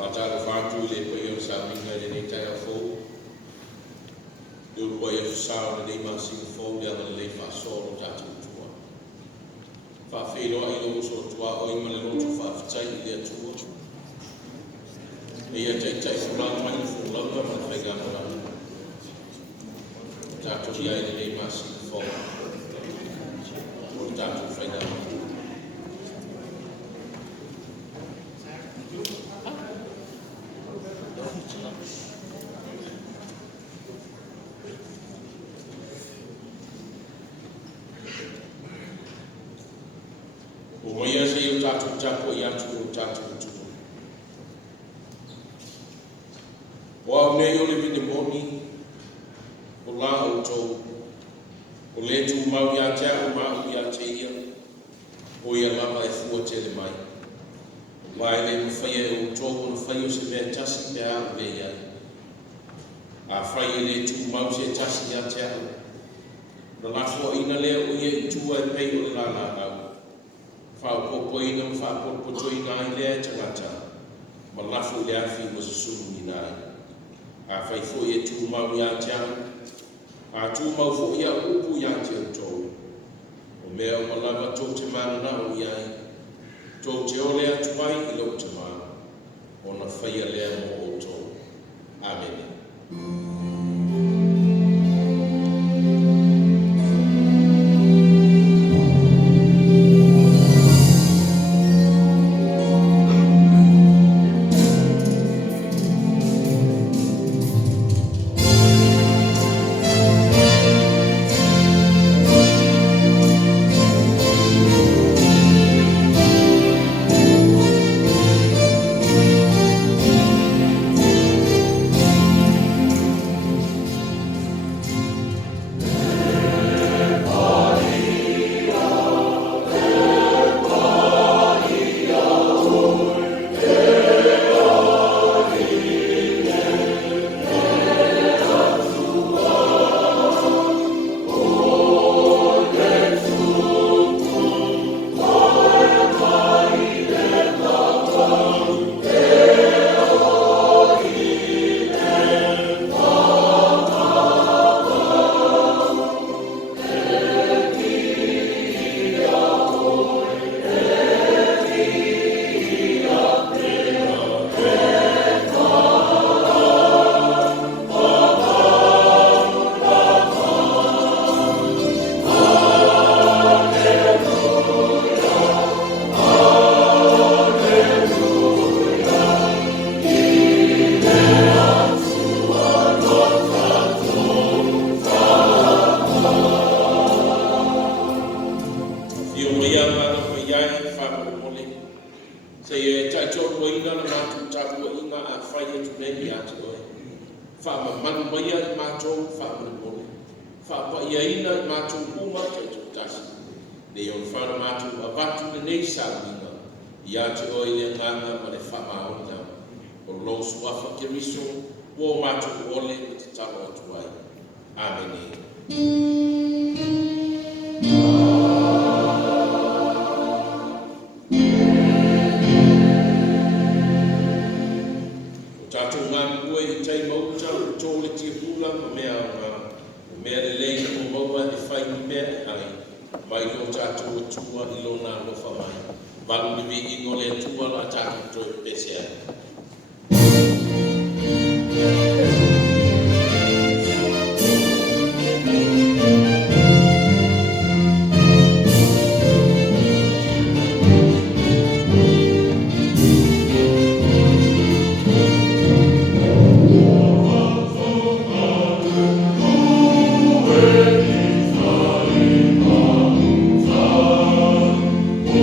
Wataga whātu le koe o sa minga le nei tai a fōu. Leu koe e whasao le nei māsinga fōu le anga le whasoro tātou tua. Whawheroa i lo so tua o ima le lotu whawhitai i le atua. E ia tai whamau mai whulanga ma whaiga marana. Tātou ia i le nei māsinga fōu. O tātou whaiga marana. O moia se o tātou tapo i atu o tātou tuku. O au nei o le vine moni, o la o tau, o le tu mau i atea o mau i atea, o ia lama e fua tele mai. O mai le mwhaia e o tau o na whaia o se mea tasi pe a me ia. A whaia le tu mau se tasi i atea. Na lafo ina lea o ia i tua e pei o le lana au. Whaupopoina ma whapopotoina ai lea tangata, ma lafo le awhi ma se sunu ni nai. A whaifo e tū mau i atiang, a tū mau fo ia upu i atiang tōu. O mea o malawa tō te mana na o iai, tō te ole atu ai i lau te mana, o na whaia lea mo o tōu. Amen.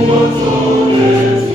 What's on this?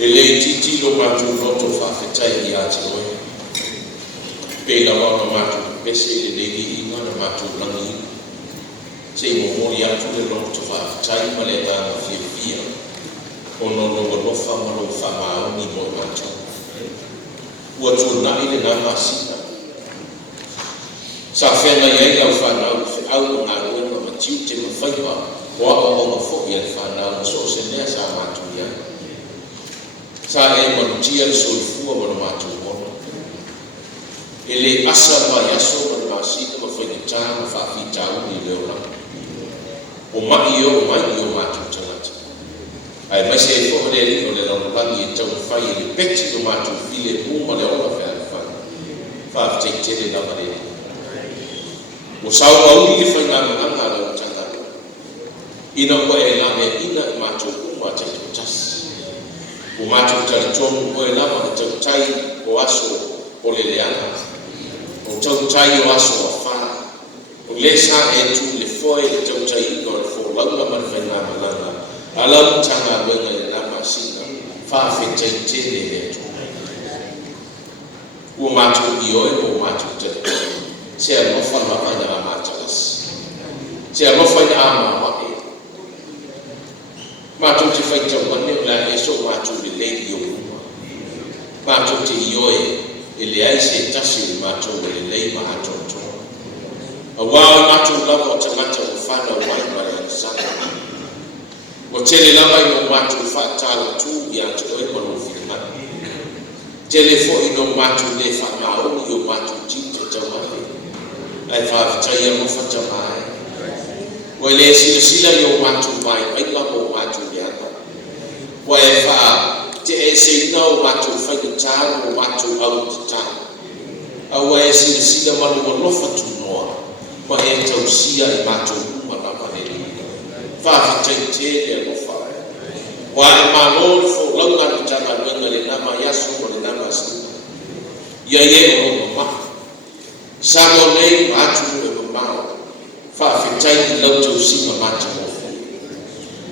ele titi lo matu loto fa fetai ya tino pe la wa matu pese le legi ina na matu langi se mo ya tu le loto fa fetai male na fia ono lo fa ma ni mo matu wa tu na ile na masina sa fenga ye la fa na au na lo ma tiu te ma fa wa o fo ya fa na so se ne sa matu ya sa e manutia sulfua ma matu ono ele asa ma yaso ma masina ma fa ni ta ma fa fi ta ni le ola o ma io matu tata ai mai se fo le ni le no la ni tau fa i peti do matu file uma le ola fa te te na ma le o sa o ni fa na na la tata ina ko e la me ina matu uma te tas o matu tala tomu o e lama o tau tai o aso o le leana o tau tai o aso a whana o le sa e tu le foe le tau tai o le fo launa marwhai ngā malanga a lau tanga wenga le lama sina whawhi tai tene le tu o matu i oe o matu tala se a lofa lama na a matalas se a lofa i a mawa e matu te fai tau wane la e so matu le leili o kuma. Matu te ioe e le ai se tasi le matu le lei ma atonto. A wao matu lava o tangata o whana o wai ma le sana. O tele lava i no matu whatala tu i atu oe mano whina. Tele fo i no matu le whana o i o matu tita tau hawe. Ai whaavitai a mo whatamai. Wa le sila yo matu mai ai la mo matu ya wa e fa te e se no matu fa ki ta mo matu au ta au e sila ma no fa tu no wa e tau sia e matu ma na ma le fa te te le fa wa e ma no fo la na ta na wenga le na ma ya so le na ma si ya ye o ma sa mo le matu e ma fa fitai lau tau sima matu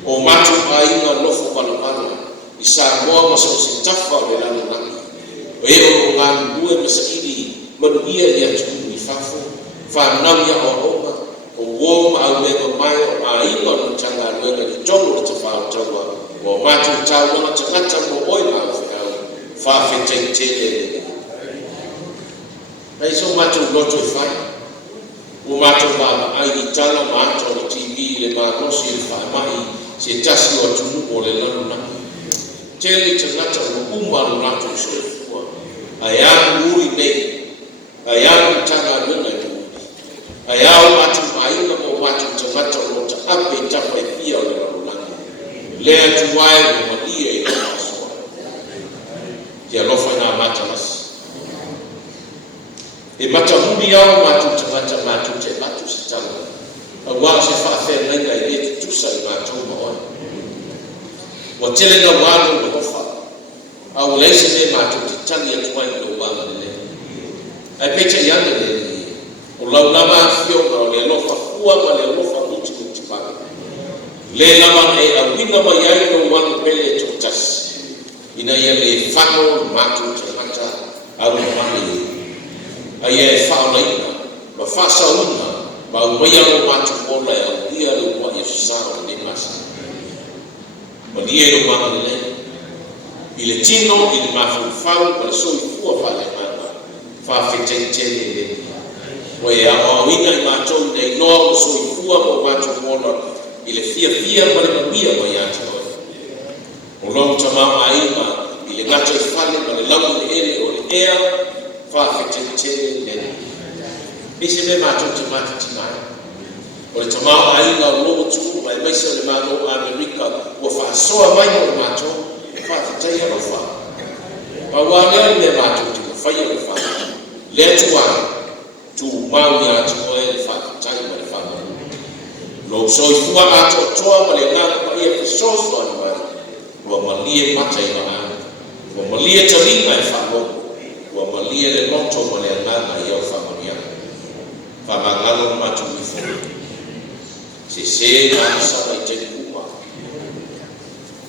o matu ai na lofo balabala i sa moa ma so se tafa o le lana naki o e o ngā mbue ma sa iri manuia i atu i fafo fa namia o onga o woma au lema mai o a inga no tanga luenga ni tongo le tafao taua o matu tau wana tangata mo oi ma au whiau fa fitai tele nei so matu loto i fai o mato ba ai tala mato o TV le ma no si fa mai se tasi o tunu o le lana na tele tangata o umba no mato so fua ai a uri nei ai a tanga luna ai a mato mai na mo mato tangata o ta ape ta pa ia o le lana le atu wai mo ia i na so ya lo fa na matalas e mata muni au matu tangata matu te matu se tala a wa se fa fe lenga i le tu sa i matu mo o tele na walo no fa au le se le matu te tali atu mai no walo le ai pecha yanga le o la lama fio no le lo fa fua ma le lo fa muti muti pa le lama e a winga ma yai no walo pele tu tas ina ia le fano matu tangata au mani ai e whaoleina, ma whasauna, ma umeia o matu ola e au ia le ua e susara o le masa. Ma lia e o mana le i le tino, i le mawhau, ma le soi fua whale mana, whawhetentene le. Mo e a ina i mātou nei noa o soi fua mo matu ola, i le fia ma le mamia ma i ati oe. O long tamau a ima, i le ngata i whale, ma le lau le ere o le ea, whawhetentene le. Ese me mātou te mati timai. O le tamau a ina o lomo tuku, mai maisa le mano a Amerika, ua whaasoa mai o mātou, whawhetai alo wha. Ma wānea me mātou te whai o le wha. Le atuanga, tu mau i ati oe le whawhetai ma le whamaru. Lo soi fua ato toa ma le ngana ma ia whasoso anu mai, ua malie mata i maana, ua malie tarima e whamoku, ua malie le loto ma le ngana i au whamariana. Whamangalo matu i furu. Se ngā sara i te kuma.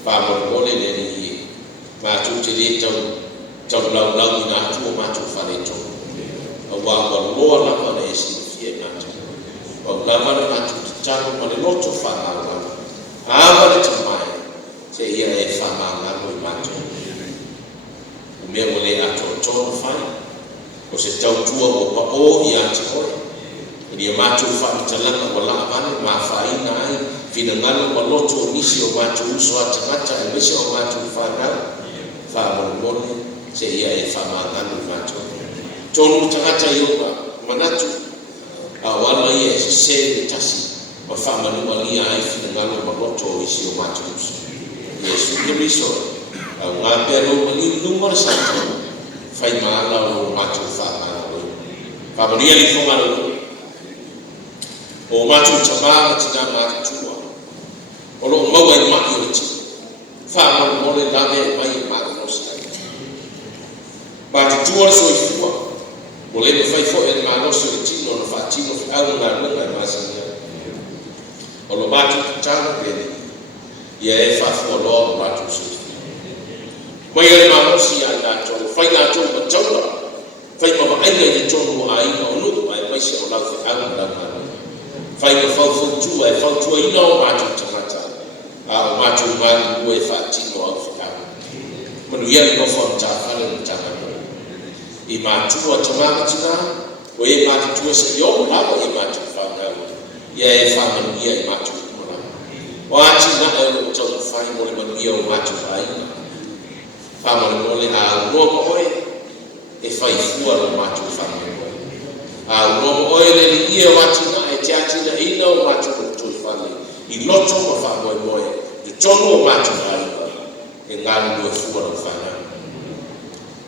Whamangole le ni i. mātou te le tau lau ina atua mātou whare tō. A wā loa lama na e sinifia mātou. Wā lama na mātou te tano ma le loto whanau. Awa le tamai, te ia e whamangano I mātou. O mea mo le ato tōna whai, o se tautua o pa o I ate hoi. Ni e mātou whamitalanga o la amane, mā whaina ai, whina ngana ma loto o nisi o mātou uso a tangata, e mese o mātou whanau. Whamangone, te ia e whamangano I mātou. Tōnu tangata I opa, manatu, a wala ia e se se tasi, ma whamanua lia ai whina ngana ma loto o isi o mātou uso. Yesu Kiriso, a ngā pēr o mani numara santo, whai maala o mātou whamangano. Whamaria li whamangano. O mātou tamāra tina mātua. O lo maua I maki o ti. Whamangano mole lame e mai e mātou nosi. Mātua so I fua. O le whai fo e mānosi o tino na whatino fi au ngā runga I māsania. O lo mātou tāna pēne. Ia e whafua loa o mātou so I fua. Mai e mānosi ai nātou. Whai nātou mataua. Whai mama aina I tonu a ina o nuku ai maise o lau fi au ngā runga. Whai ka whautua e whautua ina o mātou tangata. A o mātou mātou ua e whaatino au whikau. Manu ia I nofa o tā whare ni tangata. I mātua tamanga tina, o e mātua se iong lawa I mātou whangau. Ia e whamanu ia I mātou kumara. O ati na e o tau whai mole manu ia o mātou aina. Whamanu mole a unoa ma oe, e whai fua o mātou whamanu. A unoa oe le li ia o ati na e te ati na ina o mātou tui whane. I loto ma whamoe moe, I tonu o mātou aina, e ngāru e fua o whanau.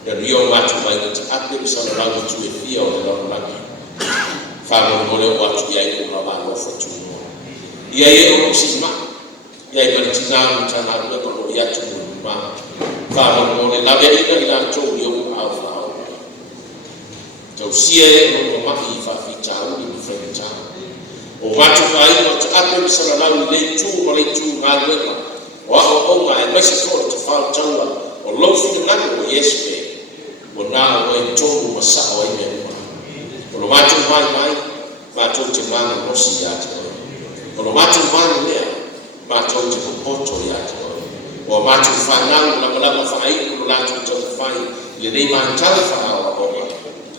Ia rio mātou mai ki te ape misana rangu tu e fia o le rano laki. Whanau mole o atu ia I o lawa lofa tūnoa. Ia e o si ma, ia I mani tināru tāna rua kono I atu mulu ma. Whanau mole lawe ina I la tōu I o au whao. Tau sia e o mahi I whawhi tāu I mwhawhi tāu. O mātou whai o te ape misana rangu le tū ma le tū ngā ruema. O a o ngā e maisi kore te whao taua o lofi ngana o Yesu e. O nā o e tōru masao ai mea mua. O lo mātou mai, mātou te mana nosi I ate oi. O lo mātou mana mea, mātou te popoto I ate oi. O mātou whanau, lama whai, o lo lātou tau whai, le nei mātou whanau a oma.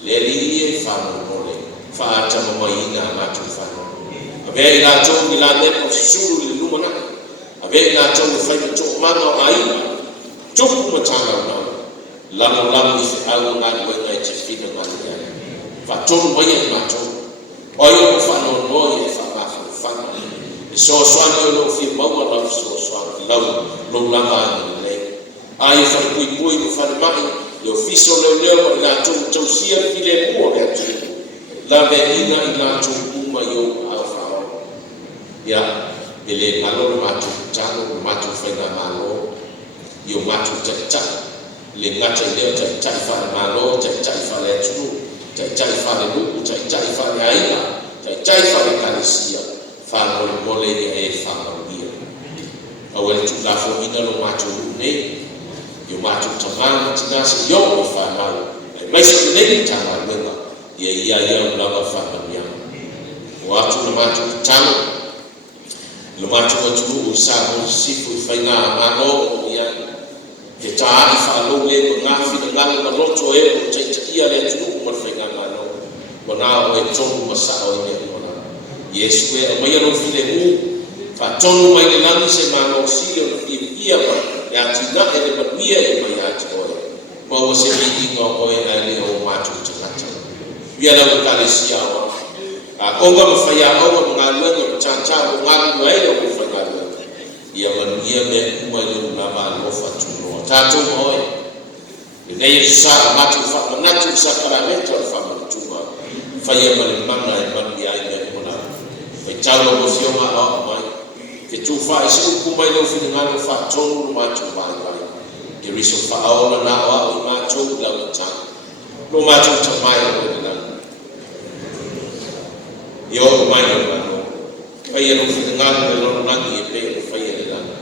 Le li e whanau mole, whaatama mai ina mātou whanau. A vea I lātou I la nepa suru I le lumanaka. A vea I lātou I whai ka tō mana o aina. Tōku matanga o nau. Lama I se au ngāri wenga I te whina ngāri ngāri. Whatonu mai I mātou. Oi o whanau noi e whamaka o whanau. E soaswana o lo whia maua lau soaswana lau lama I le. Ai e whanipui o whanimai. E o fiso leo I lātou tausia while mua e atu. La vea ina I lātou uma I o au whao. Ia, e le malo mātou tāno, mātou whainga malo. I o mātou tātata. Le ngata I leo tai whare malo, tai whare atunu, tai whare luku, tai whare aina, tai whare kalesia, whanau mole e whanauia. Au e tu lafo ina no mātou nei, I o mātou tamanga tina se I o whanau, e maisi nei tanga wenga, ia o lava whanauia. O atu na mātou tano, lo mātou atunu o sa mo sifu I whainga malo o iana. He tā I whaalou le ko ngā whina ngāle ma loto e o te ia le tunu ma whainga ngālo. Ko nā o e tonu ma sao I mea kona. Yesu e a mai alo while mu. Wha tonu mai le langi se ma no si o na whia ma. E a tina e le manuia e mai ati oe. Ma o se mi inga oe a le o mātou te ngata. Ia lau kalesia oa. A konga ma whaia oa ma ngā luenga ma tātā o ngā lua e o ma whainga luenga. Ia manuia me kuma le ulama lofa tunoa. Tātou moe. E nei e susara mātou whamanatu sakaramento al whamanatuma. Whaia male mana e manu ai me kuna. Whai taula mo whionga ao mai. Ke tū wha e se uku mai lau whina ngāno wha tonu mātou mai mai. Ke riso wha aola nā o ao I mātou lau na tāna. No mātou ta mai o e nana. I o mai o nana. Whai e lau whina ngāno e lono nangi e pe o whai e nana.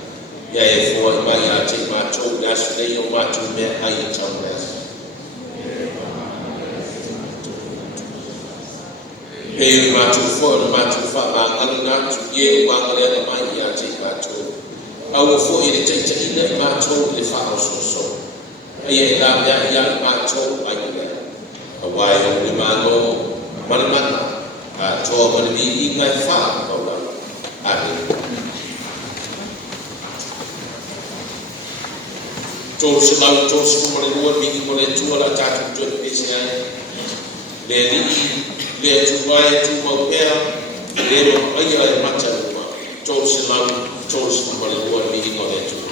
Ia e fua I mai a te mātou. mātou le asu nei o mātou mea ai e tau le asu. Hei le mātou fo, le mātou wha ngāngari nātu, ie o wāngari ana mai i a te mātou. Au o fo i le teitaina i mātou le wha o so. Ai e la mea i a mātou ai i lea. A wai o le māno marimana, a toa marimi i ngai wha maura. Ane. Tōru se lau tōru se kumare rua miki kore tua la tātou tōru pese ai. Le riki, le tuwai, tu mau pēr, le ro aia e mata rua. Tōru se lau tōru se kumare rua miki kore tua.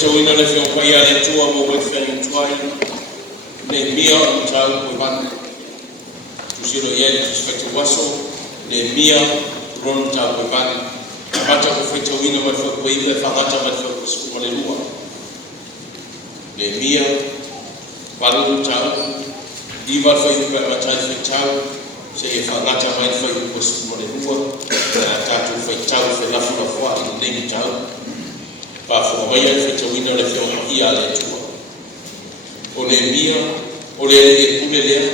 Tawina le fio pai ale tua mo we fene tuai ne mia o tau ko ban tu siro ye tu fete waso ne mia ron tau ko ban mata ko fete wina ma fo ko ile fa mata ma fo ko su le lua ne mia balu tau di va fo ko ma tau fe tau se fa mata ma fo ko su le lua ta tu fe tau fe la fo fo ni tau pa fo mai e fe tawina le fio i ale tua o le mia o le e kule lea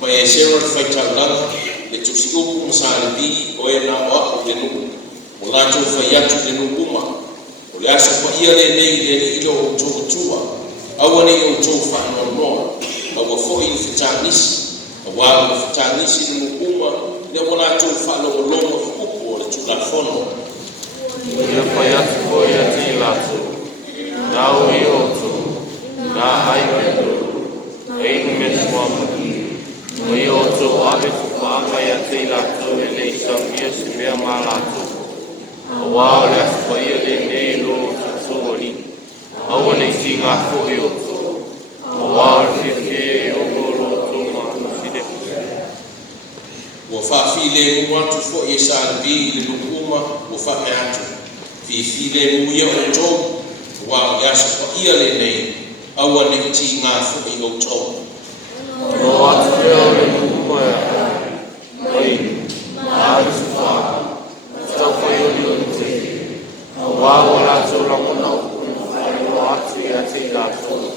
ma e sero le fai taulanga le tusi upu masare di o e na o le nuku o la tu fai atu le nukuma o le aso pa ia le nei le ilo o tō tua awa nei o tō whanua noa awa fo i fitanisi awa o fitanisi le nukuma le wala tu whanua longo i upu o le tula fono Ia pai atu ko ia ti latu, nau i otu, nā ai petu, einu me tuamaki, o i otu ave tupa mai atu i lātou e nei saunia se mea mā lātou. Wā o le asu ia le nei lo tū ali. Aua nei ti ngā fōi o tō. Wā o le whiwhi e o lo tō mā whiwhi. Ua whawhile mu atu fo i sāri le lukuma ua whame atu. Whiwhile mu ia o tō. Wā o le asu ia le nei. Aua nei ti ngā fōi o tō. Lo atu e o le lukuma e a mai. Māri su whaka. Tau whai o li o te. Wā o lātou ramona o kuna whai o atu i a te lātou.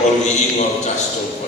O li inga o tāstou whai.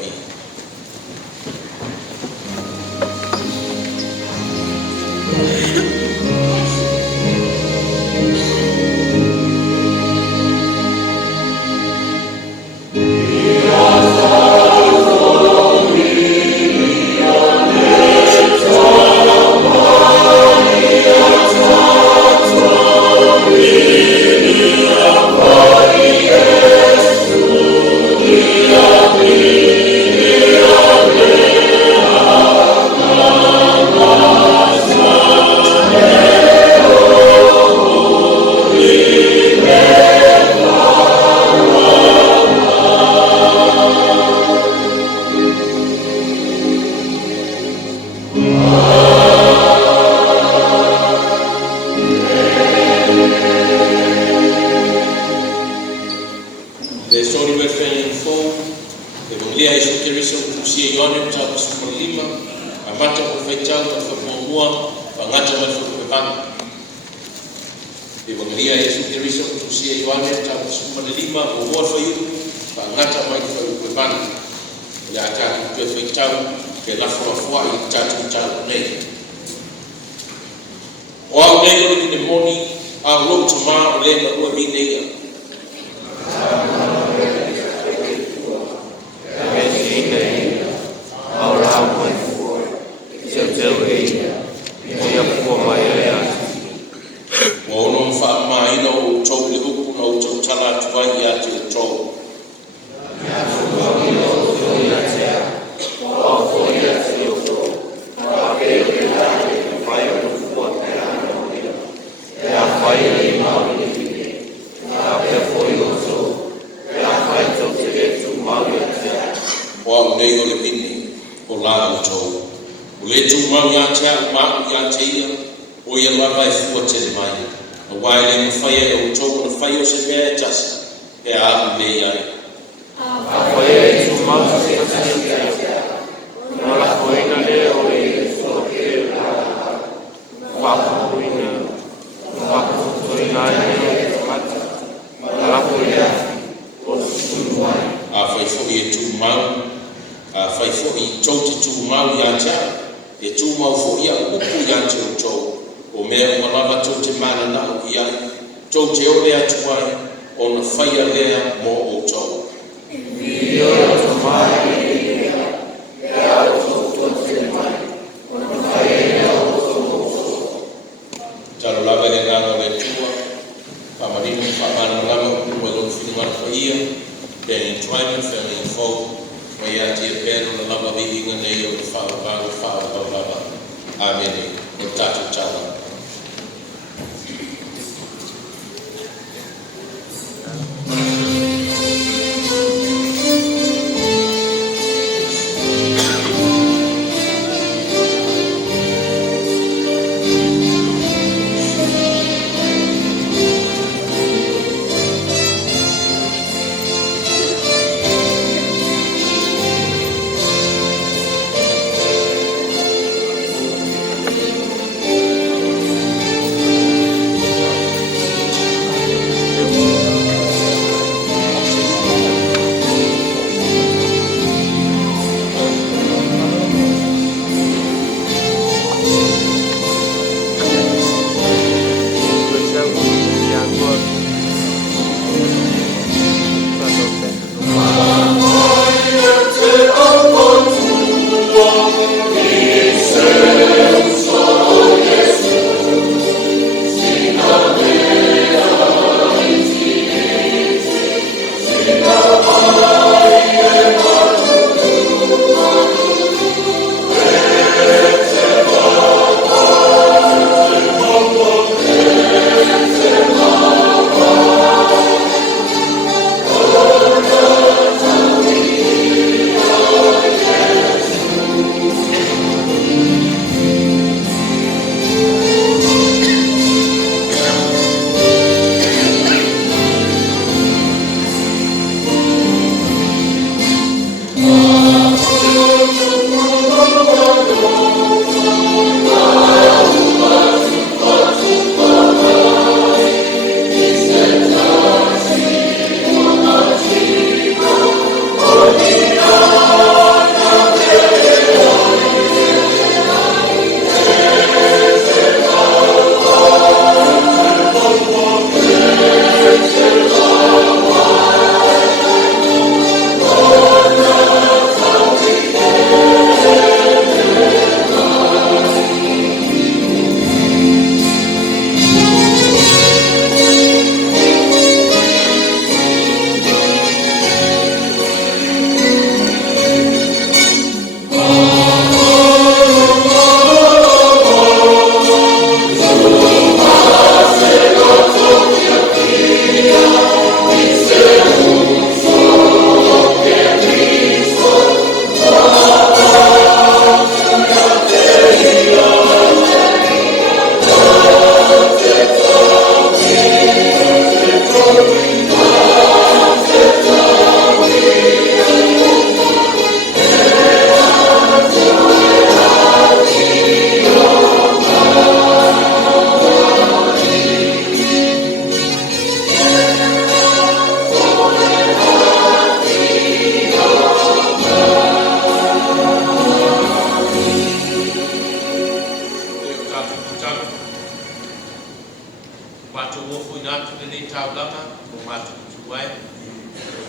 natu ni taulanga mo matu tuai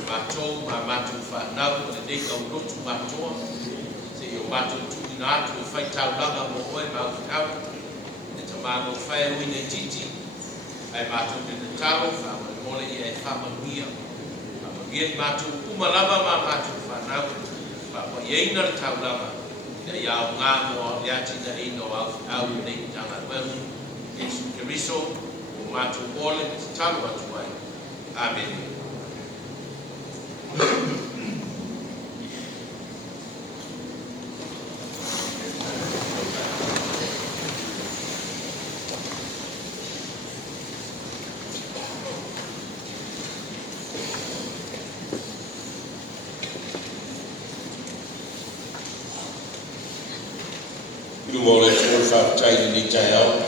mato ma matu fa na ko le ka ulo tu mato se yo matu tu natu fa taulanga mo oi ma ka e tama mo fa wi ne titi ai matu ni tau fa mo le e fa ma mia matu umalama ma matu fa na ko ye ina taulanga ya nga mo ya tina ino au nei tanga well Yesu Kristo matu ole talu watu wai amen. You will let your ni tayao.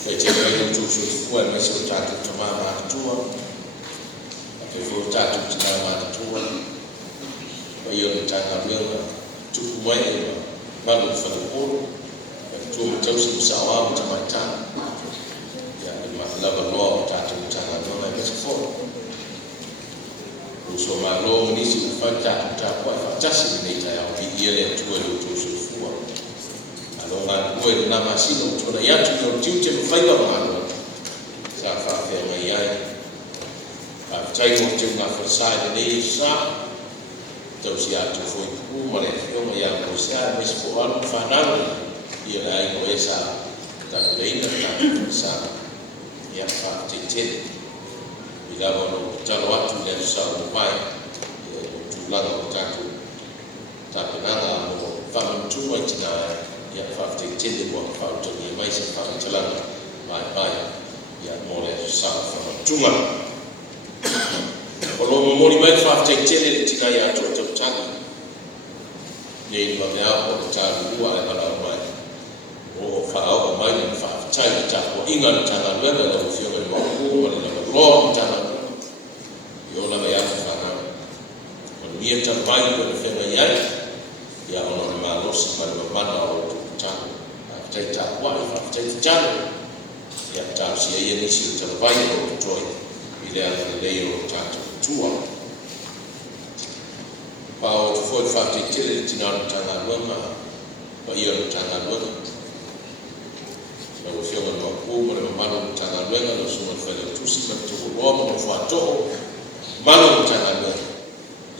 Kecil itu susu masih jatuh cuma matua, tapi jatuh cuma matua. Bayar jangan biar cukup banyak, baru falupur, cuma jauh sebesar macam-macam. Ya, masalah berdoa jatuh jangan biar kesepol. Rusuh malu ni sifat jatuh jasi ni saya dia le tua itu susu. Longan gue nama sino tuna ya tu tiu tiu fai ga mano sa fa fe mai ai a chai mo tiu na fa sa ni sa tau sia tu foi ku mo le yo mo ya mo sa mes ko an fa na ia ai mo esa ta leina ta sa ya fa tete ila mo talo atu le sa mo pai tu la ga ta penanga mo fa mo tu mo tina ya fakte tende kwa fakte ni maisha fakte chalana mai ya mole sa tuma olo mo mai fakte tende tika ya to tanga ni ba ya ko ta dua ala bala mai o fa o mai ni fa chai ta ko ingan tanga le la fio le mo ko le la ro tanga yo la ya fa na ko ni ta mai ko le fe ya ya ono ma lo si ma lo mana o Teta kuai, teta jalo, ya tahu siapa ni si terbaik untuk joy, bila ada leo jatuh tua. Bau tu fakti ciri cinan tangan lama, bayar tangan lama. Lalu siapa mampu menemani tangan lama, lalu semua file tu si bertu ruam memfato, malu tangan lama.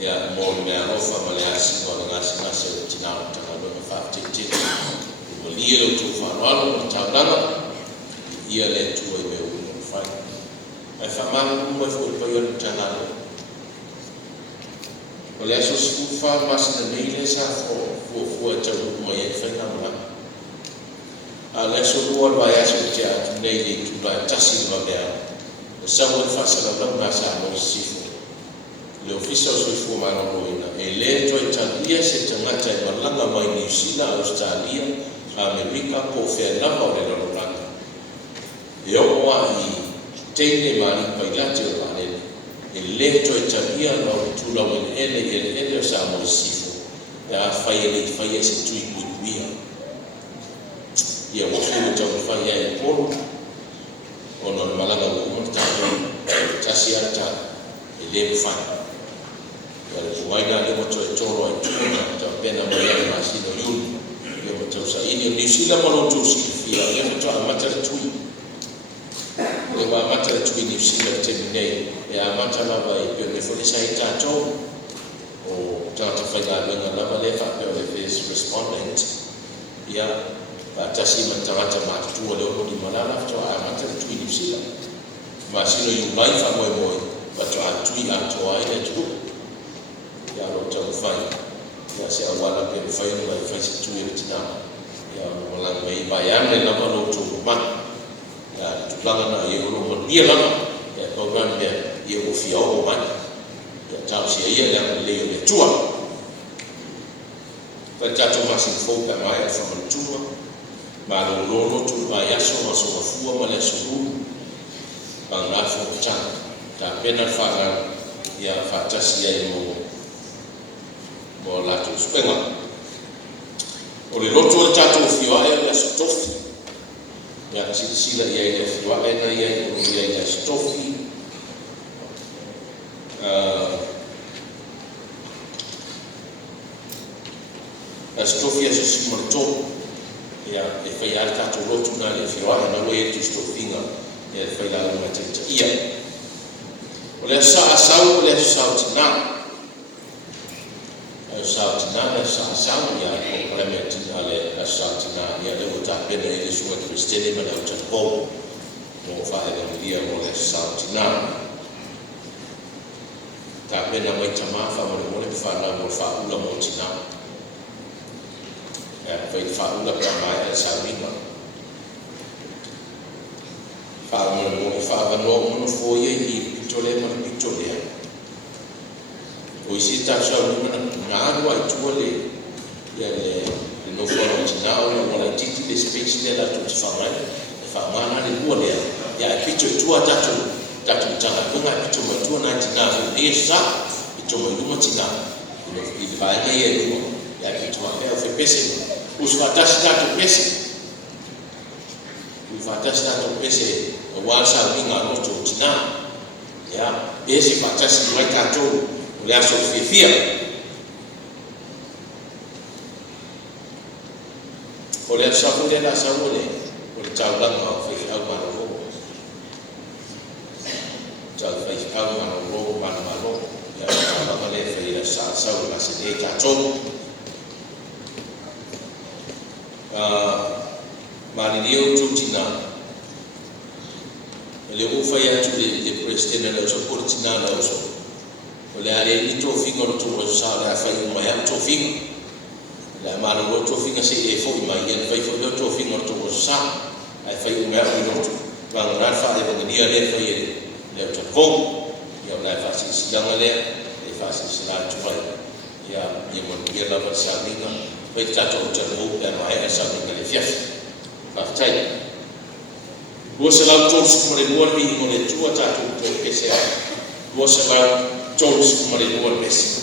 Ya mau merofa melihat orang asing cinan tangan lama fakti ciri. Dia tu faral macam ia le tu ai meu fai ai faman mo foi payon tanalo olha só se fa mas na meile sa fo tau mo ia fai na ma ala so o vai aso tia nei tu ba tasi ma bea sa o fa sa la ma sa no sifo le ofisa so fo ma no ina ele to italia se tangata malanga mai ni sila Australia Amerika po fe na mo le lo ranga yo wa i tene mari pa ilate o ale le to tabia no tu la men ele sa mo sifo ya fai se tu i bia ya mo fe to fai ya por ono malaga mo ta tasiata ele fa ya wai na le mo to ro tu na ta pena mo ya masino yun Tausa ini ni sila malu tu sifia yang tu amater tui, lewa amater tui ni sila terminai ya amater lava itu ni foli saya tahu, oh tahu faham dengan lava lefa pun face respondent, ya batasi macam tu ada orang di mana lah tu amater tui ni sila, masih yang lain faham moi, baca tui atau ini tu, ya lo tahu faham. Ya saya awalnya berfirman dengan fasi tu yang cina, ya malang mai bayar le nama lo tu mat, ya tulangan na ye lo dia lama, ya program dia ye offiau mat, ya tahu saya yang le tua, terjatuh masih fokus mai sama tua, malu lo tu bayar semua fua malah suruh, bang lafu cang, tapi nak faham ya fatas ya mo bola tu supaya oleh lotu jatuh fio air la stofi Ya sila ia ia fua ena ia ia stofi stofi ya sisi moto ya e fai alta to rotu na le fua na we to stofinga e fai la ma tete ia ole sa asau ole sa tina na sa ya complement ale sa tina ya le uta pena ile suwa kristene ma uta bo mo fa ele dia mo le sa tina ta pena mo tama fa mo le fa na mo fa ula mo tina ya fai fa ula pra mai sa minga fa mo fa no fo ye I pitole ma pitole o isi taxa o mana ngāru ai tuale ia le no fora tina o le titi le space le la tu whangai e whamana le lua lea ia e pito tua tatu tanga kunga pito ma tua na tina e sa pito ma luma tina I le vaenga ia luma ia pito ma pēo fe pese us fatasi tatu pese I fatasi tatu pese o wasa winga no tu tina ia pese fatasi mai tatu o le aso fifia o le aso le la sa o le tau langa o fifia au mano ro tau fifia au mano ro mano mano ia tau langa le fifia sa o la se le tato mani leo tu tina le ufa ya tu le presidente le so por tina la so o le ale ni to finga no to sa la fa I mai to finga la mano no to finga se e fo mai e fai fo to finga to sa ai fai mai no to va na fa e ni ale fai le to vo ia la fa si la le e fa si la to vai ia ia mo ia la va sa minga poi tato to vo e mai sa minga le fiaf fa tai o se la to su mo le mo le tua tato to che se o se la todos como le lugar messi.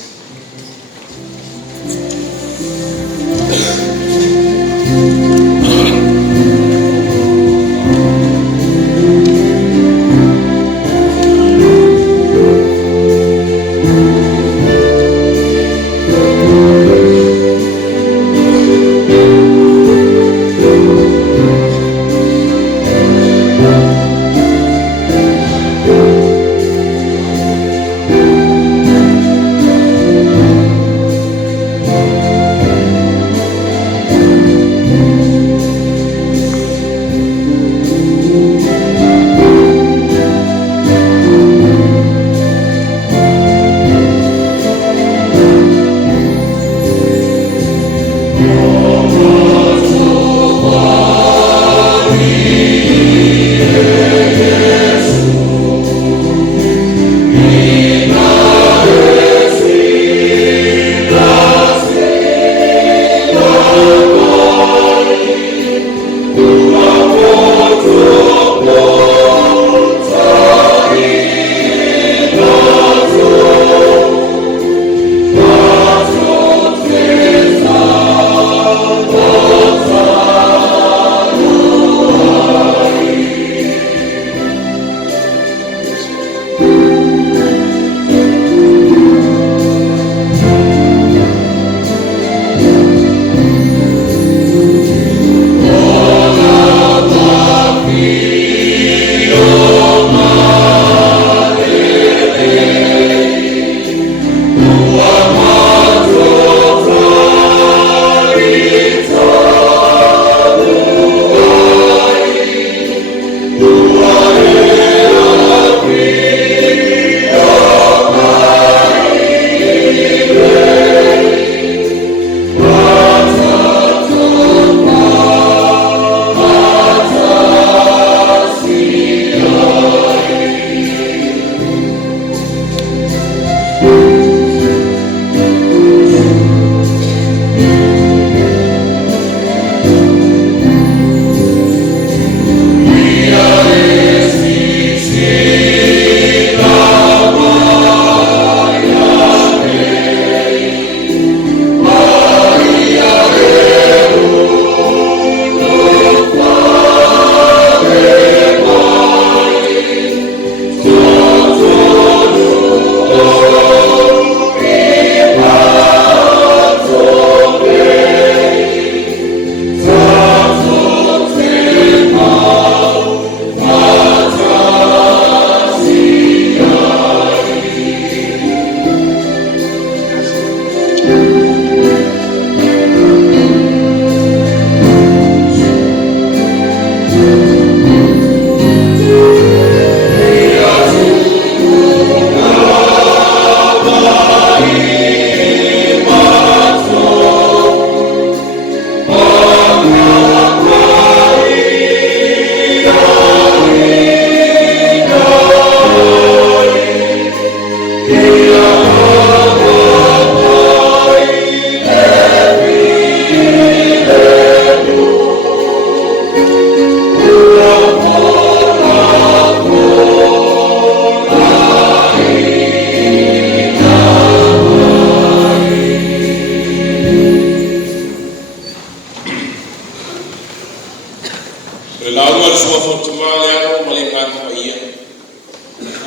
Le laua le sua fo te male aro ma le ngāna pa ia.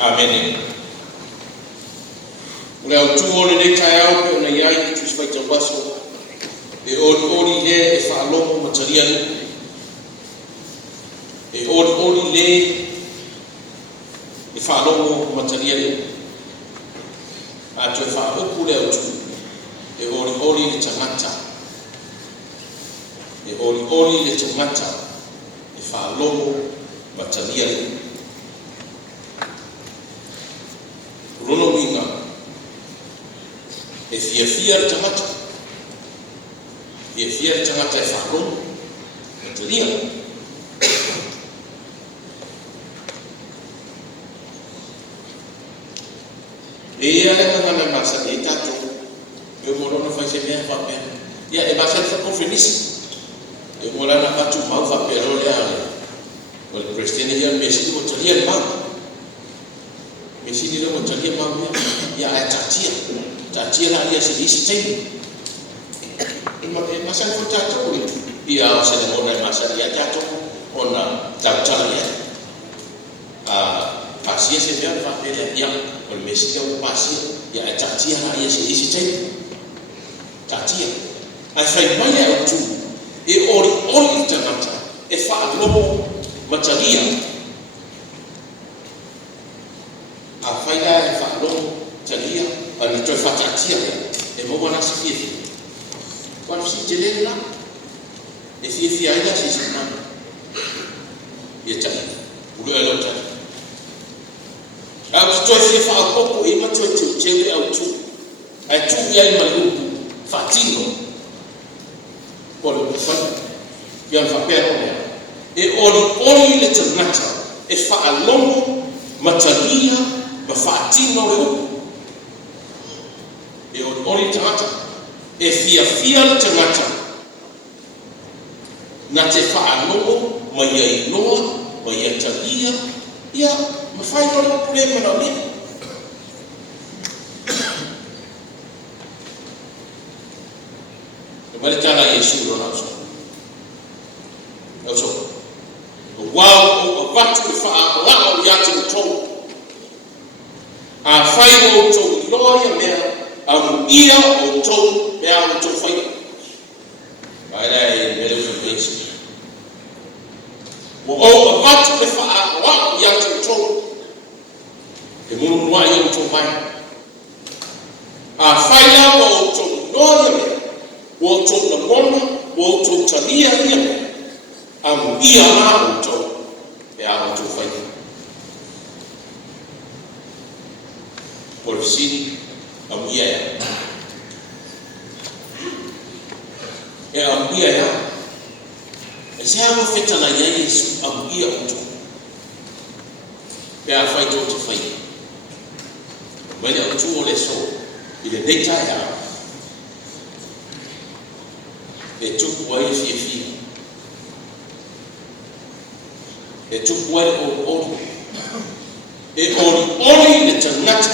Amen. Le au tuone ne kai au pe ona iai ki tu swaita waso. E ori le e whaalomo mataria ni. E ori le e whaalomo mataria ni. A tu e whaalopo le au tu. E ori le tangata. E ori le tangata. E whaalomo mataria ni. Rono winga. E fia le tangata. Fia le tangata e whaalomo mataria ni. E ala ngana masa e tato e mo no fa se mea fa pe ya e basa fa conference e mo la na patu mau fa pe ro le ale o le presidente ya me si mo talia ma me si le mo talia ma ya a tatia la ya se isi tem e masa fa tato ia o se mo na masa ya tato ona tautala ya pasia se mea fa pe ya o le mesi o pasia ya e tatia la ia se isi tem tatia ai fai mai au tu e ori tangata e whaalomo mataria a fai la e whaalomo talia a ni toi whatatia e mo wana si fiefi kwan si te lela e fiefi aida si si nana e talia ulu e lau talia au toi fiefa a popo e matoi te tewe au tu ai tu iai malupu fatino por o fai ia fa pero e ori le tangata e fa alomo matalia ma fatino le e ori tangata e fia le tangata na te fa alomo ma ia inoa ma ia talia ia ma fai no problema na le Mari tala Yesu rona so. Oso. Wow, watu fa wa ya te to. A fai o to loya me ia o to me a to fai. Ai mele o besi. O watu fa wa ya te to. E mo wa ya to mai. A fai o to loya me o to na mona o to talia ia ia ma o to e a to fai por si ia ia e se amo feta na ia Yesu ia o to e a fai to fai mas o to le so ile deita ia e tupu ai fia e tupu ai ori le tangata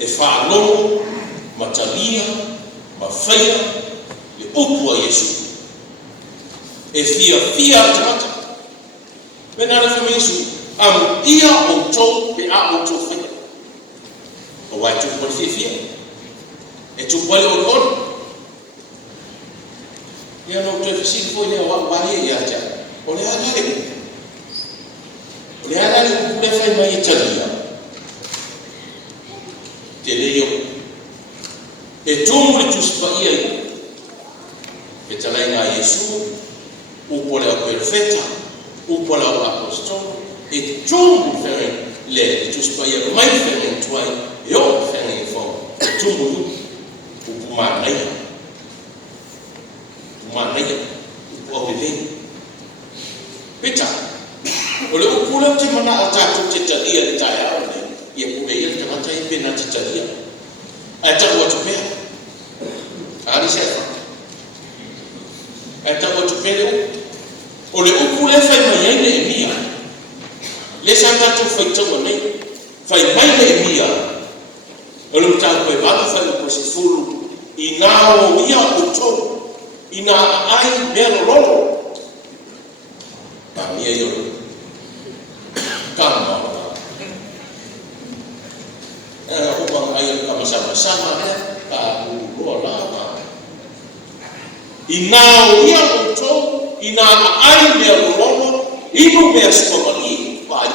e whaalomo matalia ma whaia le upu a Yesu e fia tangata mena le whame Yesu ia o tau pe a o tau whaia o wai tupu ai fia e tupu ai ori ia no te fisi foi ne wa bari ia ja o le ala le le fai mai talia te leo e tomu le tuspa ia e talai na Yesu o pole o perfetta o pole o apostolo e tomu fere le tuspa ia mai fere tuai e o fere fo tomu o pumanai manaya o bebe pita ole o pula te mana ata te talia le taia ole ia pule ia te mata i pena te talia ata o te pe ari se ata o te pe ole o pula fai mai ne mia le santa tu fai tamo nei fai mai ne mia ole o ta ko va fai ko se fulu i ngao ia o to ina ai mero rolo kami yo kama ubang ayo kama sama-sama ka ulola inau ia untuk ina ai me ulola inu me sumali pa ai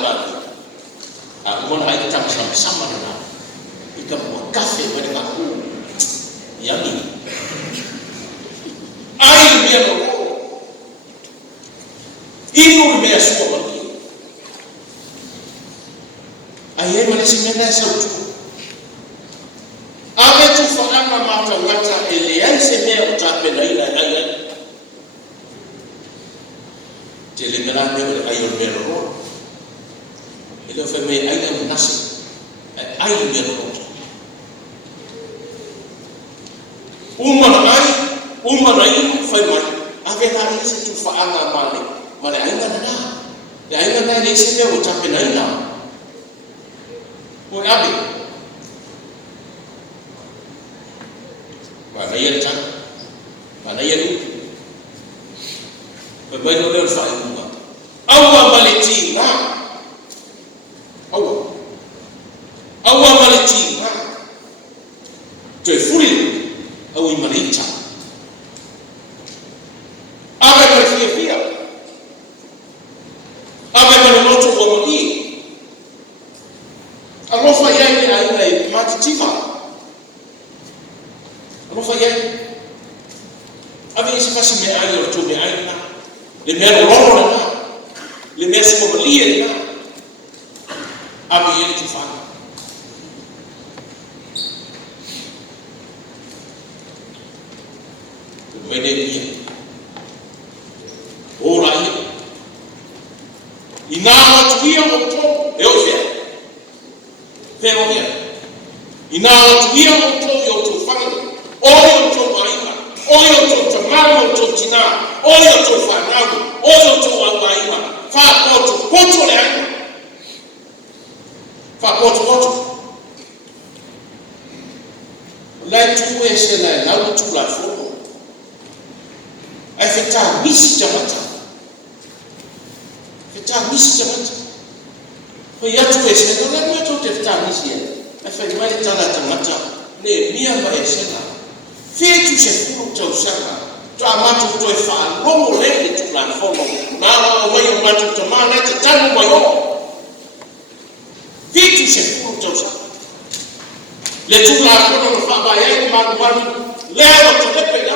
aku mau hai kita sama-sama na ika buat kafe pada aku yani ai me ulola inu me sumali ai mana simena sautu ave tu faana mata ngata elian semea utape na ila ila telemera me ayo mero ele foi me aida nasi ayo mero uma ai foi mai ave na isi tu faana male ainda na ya ainda na ile semea utape na ila ko abi mana ia tu berbeza dengan faedah awal malitina awal malitina terfuri awal malita apa berfia apa berloto bomodi Allah fayani ayat mati cima Allah fayani ave esse passe me ayo to me aina le me rolo na le me so bali na ave ele tu fa me de dia ora aí ina tu ia o to eu fe ina tu ia o to eu tu fa o eu to aina oyo to tamamo to tina oyo to fanago oyo to waiwa fa koto le ana fa koto la tu ese la tu la fo ai feta misi jamata ko ya tu ese no la to te feta misi ai fa mai tala jamata ne mia ba ese na fetu se furu tau saka to amatu to fa romo le tu la fono na o mai matu to mana te tanu mo yo fetu se furu tau saka le tu la fono no fa ba ya ma le o to le pe na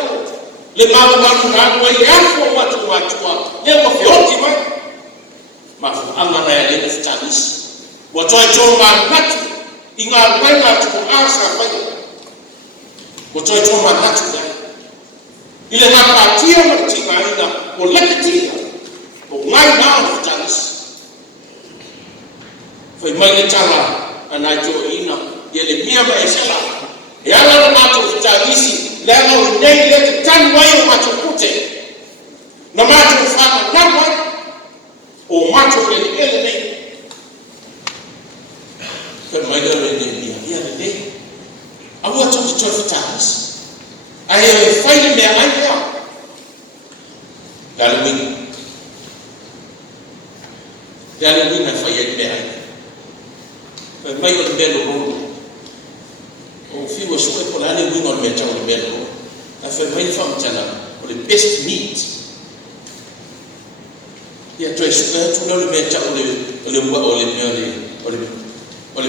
le ma na ko ya ko watu le mo fioti ma fu Allah na ya le stanis wa to ma natu inga kwenda tu asa fa Botoe manatu ya ile napatia mtinga ina kolektia o ngai na utanis foi mai tala anajo ina yele mia maisha yala na matu utanisi leo nei le tan wayo matukute na matu fama namba o matu ile nei foi mai ile ni awa to fitanis ayo faile me anya dalwin na faile me anya mai o belo ro o fi wo so ko la le win on me ta o belo afa mai fam tana o le best meat ya to es to le me ta o le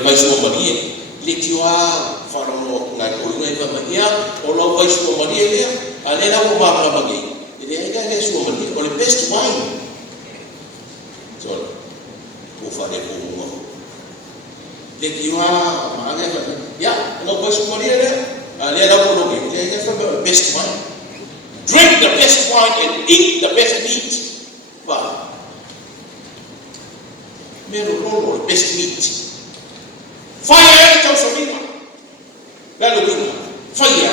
mai so manie le tiwa faro na ko le va mania o lo vai so mania le ale na ko ba magi ile ga le so mania o le best wine so ko fa de ko mo le tiwa ma ga ya lo vai so mania le ale na ko lo ke le ga best wine drink the best wine and eat the best meat ba mero lo best meat fire tau sabina lalu gini fire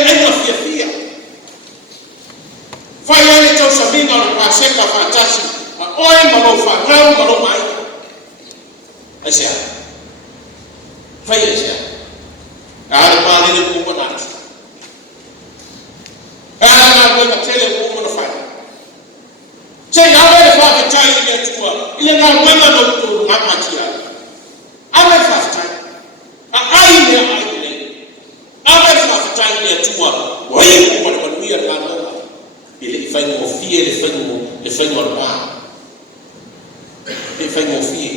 ena fia fire tau sabina la paseka fatasi oe malofa ngau malomai asia fire asia ada pale ni ko na ana na ko tele ko mo fire Say ngā le whakatai i le tua, i le ngā wanga no tōru ngā matia. Ame whakatai, a ai mea ai le. Ame whakatai i le tua, wai o manuia ngā noa. I le whaingo fie, le whaingo rā. Le whaingo fie.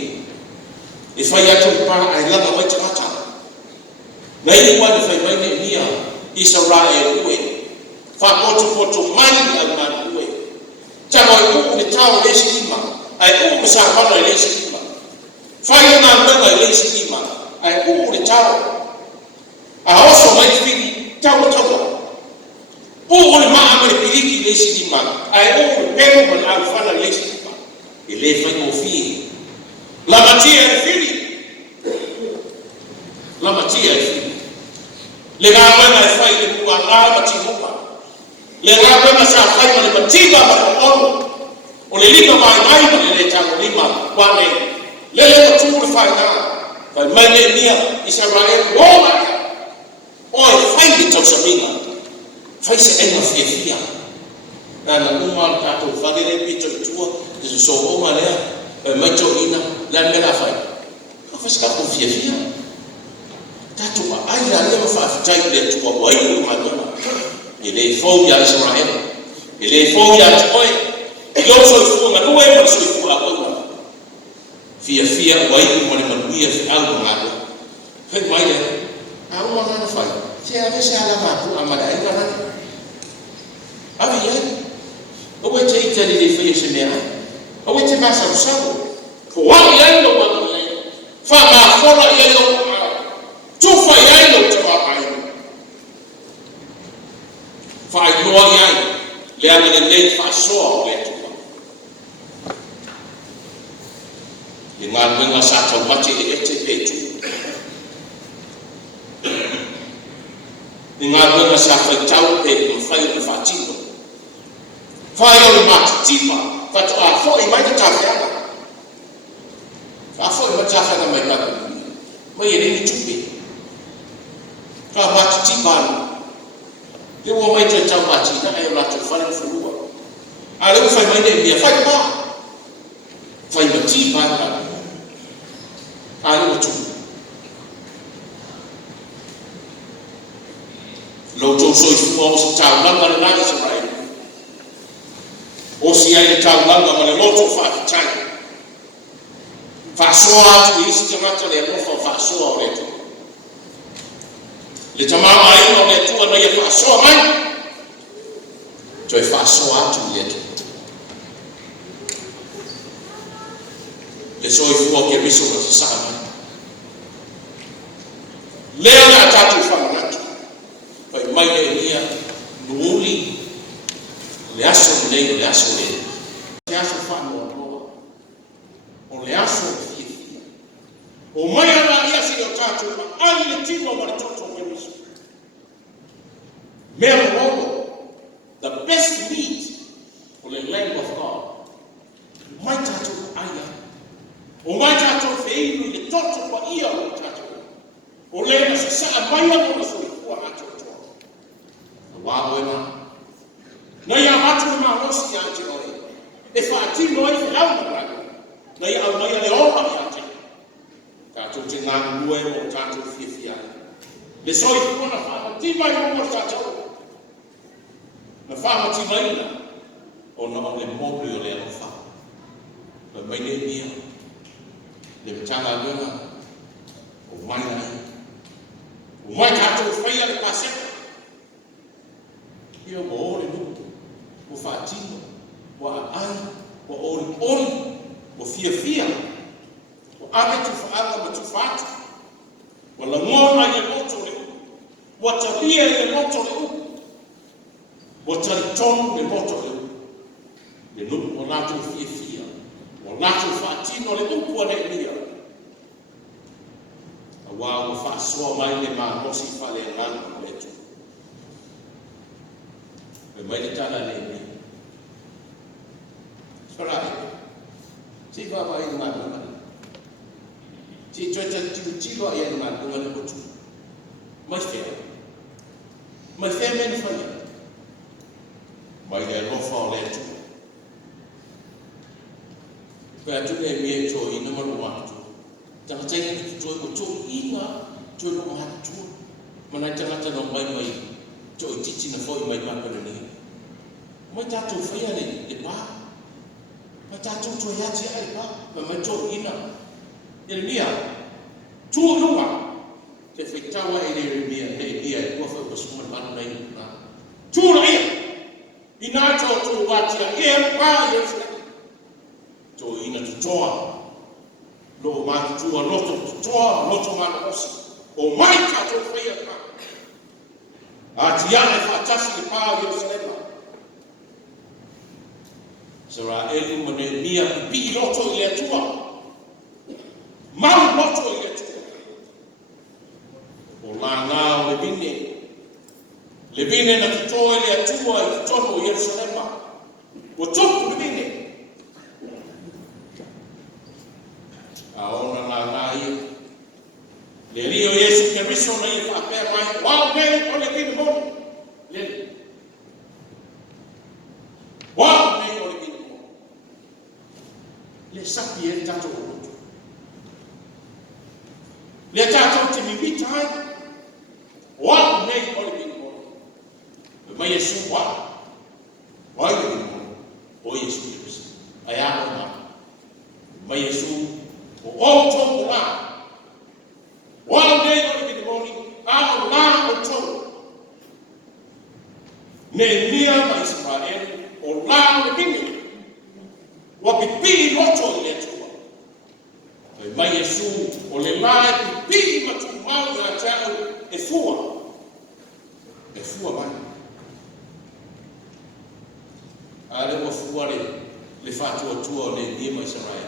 Le whai atu pā ai langa mai tangata. Nei ua le whai mai ne nia, i sa rā e ue. Whakoto mai i au ngā ue. Tamo i uku ni tau le silima, ai uku sa hana le silima. Whai ngā wanga le silima, ai uku ni tau. A oso mai whiri, tau. Uku ni maa mai piriki le silima, ai uku ni pego man au whana le silima. E le whango whiri. La matia e whiri. La matia e whiri. Le ngā wanga e whai le mua ngā mati muka. Le ngā wanga sa whai ma le matiba ma le ono. O le lima mai ma le tango lima wane. Le tū le whai ngā. Whai mai le nia i sa rae wōma ia. O e whai le tau samina. Whai se enga fia. Nāna uma tātou whagere pito i tua. Te so oma lea. Whai mai tau ina. Le mera whai. Ka whaskako fia. Tātou a aira lea mawhaafitai le tua wai o mai. I le fau ya Israel. I le fau ya toi. I lo so fu nga no e so fu a ko. Fia wai mo le manuia fi au ngalo. Fe mai le. A o nga na fai. Se a ve se ala ma tu amada e kana. Avi ya. O we te tele le fia se mea. O we te masa so. Ko wa ya no wa le. Fa ma fora ya no. Tu fa ya no te wa ai. Whai noa iai, le ana le nei whaasoa o le tuka. Le ngā nuenga sa tau mate e ete petu. Le ngā nuenga sa whai tau e mwhai o le whaatino. Whai o le mati tipa, whato a whoi mai te tawhianga. A whoi mai tawhianga mai taku. Mai e ringi tupe. Ka mati tipa anu. Te ua mai te tau mati na e o la te whare whurua. A leu whai mai ne mea whai pā. Whai mati pā na. A leu atu. Lau tau soi fua o se tau langa le nai se rai. O si ai le tau langa ma le loto whaakitai. Whaasoa atu i isi te mata le anofa whaasoa o reto. Le tamama ai no le tua na ia whaasoa mai. Toi whaasoa atu i eto. Le soi fua ke riso na te sāma. Lea na tātou whanganatu. Pai mai e nia nuuli. Le aso nei o le aso nei. Le aso whanua noa. O le aso fia. O mai ana ia si o tātou ma ai le tino ma le toto. Meron, the best meat for the Lamb of God. Mai tato aya. O mai tato feinu i toto pa ia o tato. O lena se sa mai o na so kua ato to. Wa o na. Na ia atu ma rosi ante oi. E fa ati noi fe au na. Na ia au mai le o pa ate. Tato te nga lue o tato fia. Le soi kona fa ti mai o tato. Na whamati maina, o na o le mōpri o le anofa. Na mai ne mia, le mtanga ngana, o mai nai. O mai tātou whaia le paseka. Ia o ore nuku, o whaatino, o ai, o ori, o fia, o ame tu whaanga ma tu whaatu. O la ngona i loto le uku, o tabia i loto le uku. O taritonu le moto le nuku o nātu fia, o nātu whaatino le upu ane mia. A wā o whaasoa mai le mā mosi whale ngana o le tu. Me mai le tana le mia. Sorai, ti wāwa i ngana. Ti tueta tilo i ngana le motu. Mai whea. Mai whea meni whaia. Mai le lofa o le tu. Pea tu e mie cho ina manu watu. Tanga tenga ki toi ko cho ina, cho ko matu. Mana tanga tanga mai, cho titi na foi mai papa ni. Mai tatu fai ni de pa. Mai tatu cho ya ti ai pa, mai cho ina. Ele mia. Tu luma. Te fai tawa ele mia, ko fa ko suma manu nei na. Tu la ia. Ina cho tu watia e pa ye to ina tu toa lo ma tu loto toa loto ma osi o mai ka to fia ka a tiana fa tasi pa yo selema sera ele mo ne mia pi loto ile tua ma loto ile tua o la na le bine na tu toa ile tua i tono Yerusalema o topo bine aona na ia le rio Yesu Kristo na ia fa pe mai wa me o le kini mo le wa me o le kini mo le sapi e tato le tato te mi bitai wa me o le kini mo mai Yesu wa le kini mo o Yesu Kristo aya ma mai Yesu o to la one day on the morning our la o to ne mia ma Israel o la o kimi wa pipi loto le to mai Yesu o le la pipi ma tu ma na tao e fua mai ale o fua le fatu tua le mia ma Israel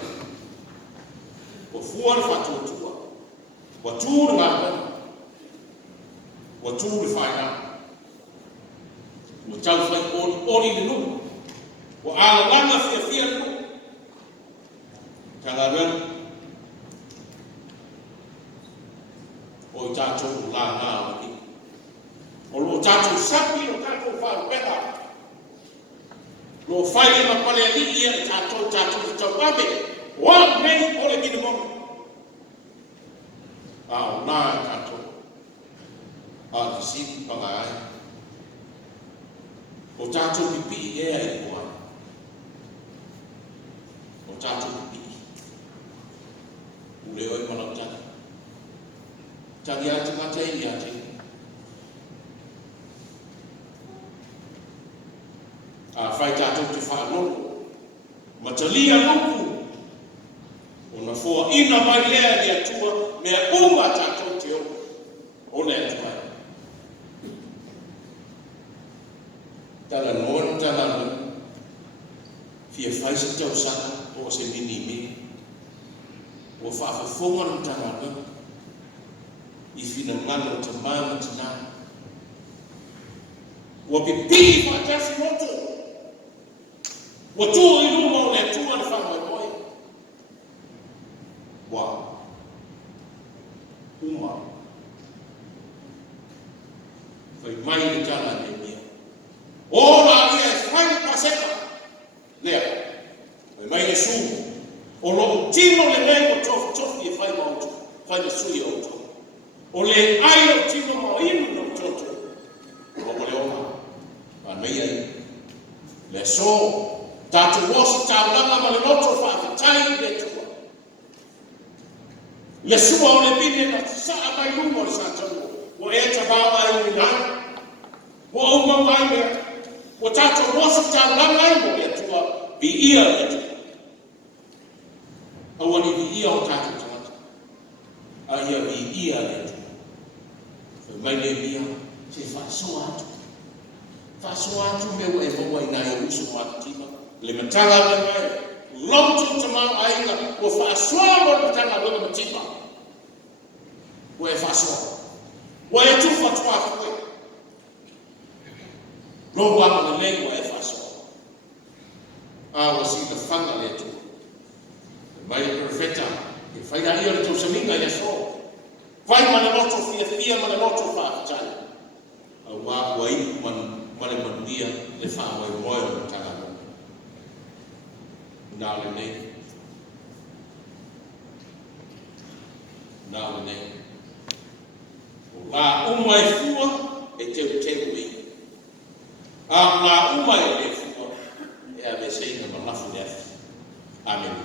o fuar fatu tua wa tur ngapa wa tur faina wa tau fai ori no wa ala langa fia no kalaran o tato la na o lo tato sapi lo tato fa peta lo fai ma pale ali tato tau babe wa nei o le kini mo a na kato a si pagai o tato pipi e ai kwa o tato pipi ule oi mana ta tagi ati matei ati a fai tato te fa loko matalia loko ona fo ina mai lea dia tua me uma tato te o le tua tala non tala fia faisi tau saka o se mini me o fa fonga no tala i fina ngano te mama tina o pipi fa tasi moto o tu i luma o le tua le fa mai boy wa uma fai mai le tala le mia ora ia fai paseta lea fai mai le su o lo tino le nei o tof e fai ma fai le sui o o le ai o tino ma inu no toto o le oma a mei ai le so tatu wosi taulanga ma le loto fa tai le tua le sua o le bine na sa mai lumo le sa tau o e ta ba ai ni o uma mai me o tatu wosi taulanga ai mo le tua bi ia le tua o wani bi ia o tatu tatu a ia bi ia le tua mai le mia se fa so atu me o e mo ai na e uso o atu tima le matala le mai lonto tama ai na o fa so o le tanga lo le tima o e fa so o e tu fa tu afu no wa le le o e fa so a o si le fanga le tu mai perfetta e fai da io le tu saminga ya so vai mana loto fia mana loto fa jai a wa wai mana manuia le fa wai moyo tanga na le nei uma e fua e teu i. Ngā uma e le fua e a mesei na malafu le afi. Amen.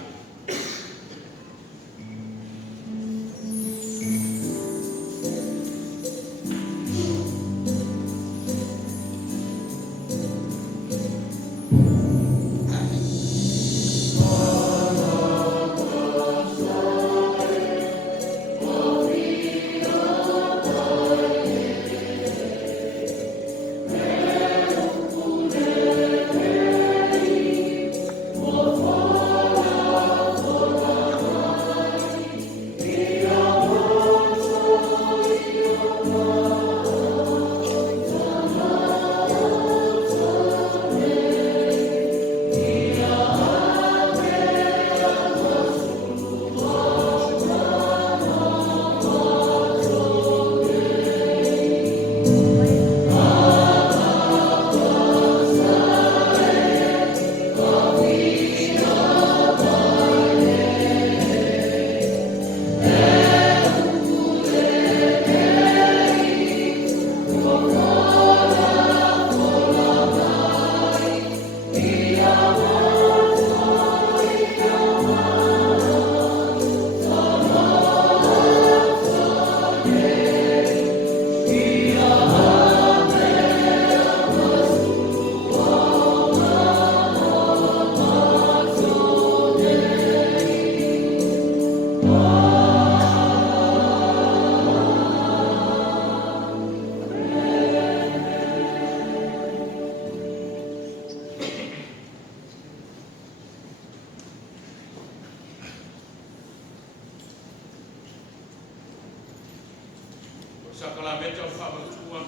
Sakalameta o whamatua,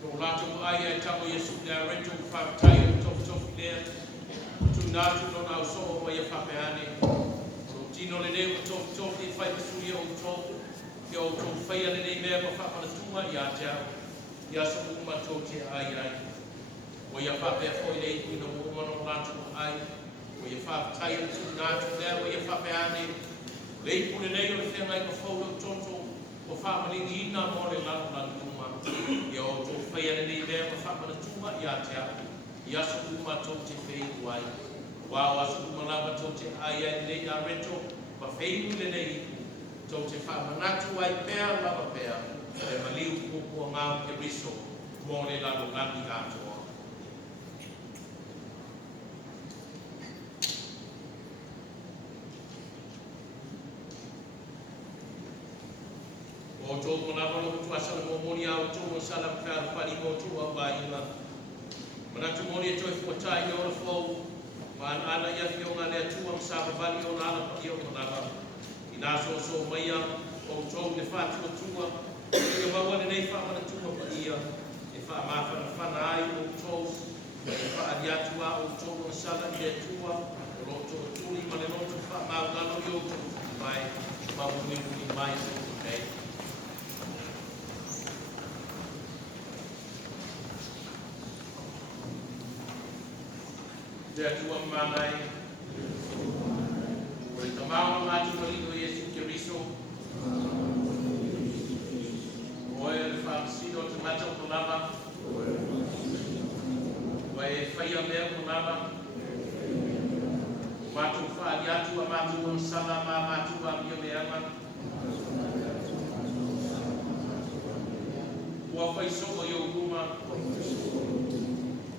no lato ai e tango Yesu nea reto whamatai o tofu lea, tu nātu no nau soho mai a whapeane, no tino le leo tofu i whai pasuri o tofu, ki o tofu whaia le nei mea ma whamatua i a teau, i a soho uma tō te ai ai. O ia whapea fo i le iku no umano lato ai, o ia whamatai o tu nātu lea, o ia whapeane, le iku le nei o le whengai ma whaulo tonto, o whamalingi ina mo le lalo la tuma, i o tō whaia nei mea ma whamana tuma i a te au, i aso uma tō te whei uai. Wao aso uma lava tō te ai ai nei a reto, ma whei le nei iku, tō te whamanatu ai pēr lava pēr, e maliu kukua ngāo ke riso, mo le lalo ngati katoa. O tō mona wano tu asala mo mori au tō mo sala mwhara whari mo tō au wāinga. Mana tu mori e toi fuatai ni ora fōu, ma ana ia whionga lea tua msaba vali o nana pa i o manava. I nā so maia o tō ne whātua tua, i a maua nei whamana tua pa ia, e wha mawhana whana ai o tō, e wha ariatua o tō mo sala i e tua, o lo tō tūri ma le loto wha maungano i o tō mai, ma ui mai o tō nei. Te atua manai, o le tamao ngātu marino Yesu Kiriso, o e le whaamsino te mata o lava, o e whaia mea o lava, o mātou whaari atu a mātou o sala mā mātou a mia meanga, o a whaisoa i o ruma,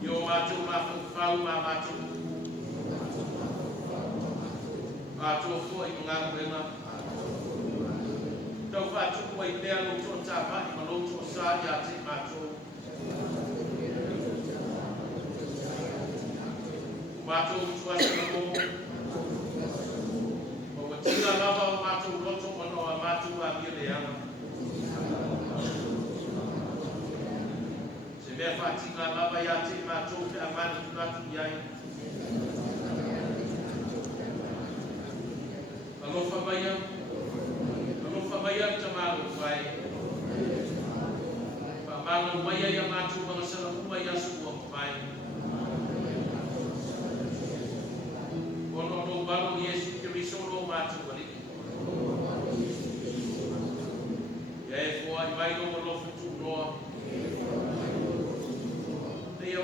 i o mātou mā mā mātou, mātou fo i mga kuenga. Tau whātuku ai pēr lo tō tāpa i ma lo tō sāri a te mātou. Mātou tuasa na mō. O wa tira lava o mātou roto mano a mātou a mia leanga. Se mea whātinga lava i a te mātou pe a mani tunatu iai. Alofa maya tamalo whai. Pamalo maya ya mātou mga sala uma i asu o whai. Ono no balo Yesu Kiriso no mātou wali. Ia e fua i mai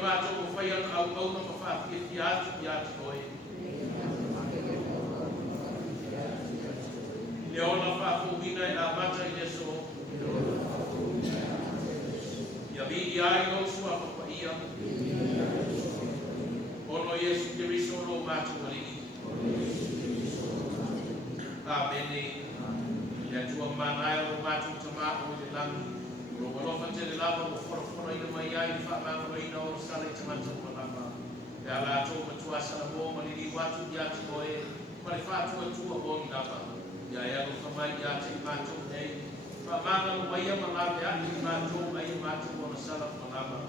mātou ko whai ana au na mawhātia ki atu koe. Le ona whākuina e a mata I leso. Ia vi I ai no sua whakaia. Ono Yesu Kiriso no mātou alini. Amene. Ia tua manai o mātou tamako I le langi. Walofa tele lava o whorofora ina mai ai whaamanga ina o sale tamata o lava. E ala atou matua sana mo maliri watu I ati koe. Mare whātua tua o ni lava. Ia e alo whamai I ati mātou nei. Whaamanga o maia malawe ati mātou ai mātou o sala o lava.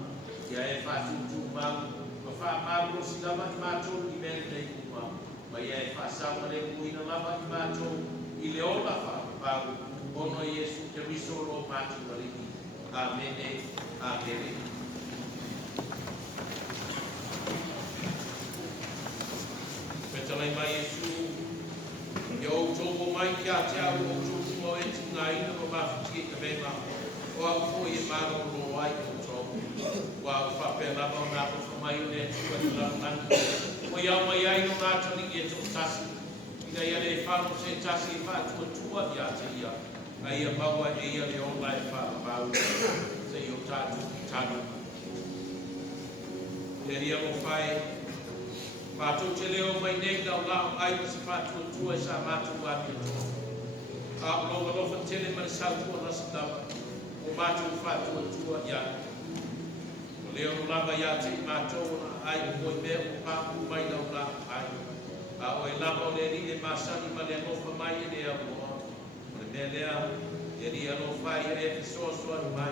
Ia e whātua tu mau. Ma whaamanga o si lava I mātou I mele nei kua. Ma ia e whāsawa le kuina lava I mātou. I leola whaamanga. Ono Yesu Kiriso lo mātou aliki. Amene, amene. Petalai mai Yesu, Ia o tōko mai ki a te au o tōko mo e tina ina o mafuti ka venga. O au fo I maro lo ai o tōko. O au whape lava o nā kofa mai o ne tua I lalani. O iau mai ai no ngātani I e tō tasi. Ina ia le whano se tasi I whātua tua I a te ia. Ai a maua e ia le online whaapau se I o tātu tānu. Te ria mo whae, mātou te leo mai nei nau lao ai ma se whātua tua sa mātou wāpia tō. A longa lofa tele mani sautua nasa tawa, o mātou whātua tua ia. O leo no lava ia te I mātou na ai o koi mea o pāpu mai nau lao ai. A o e lava o le ri e māsani ma le lofa mai e lea o me lea, e ria no whai e soa mai.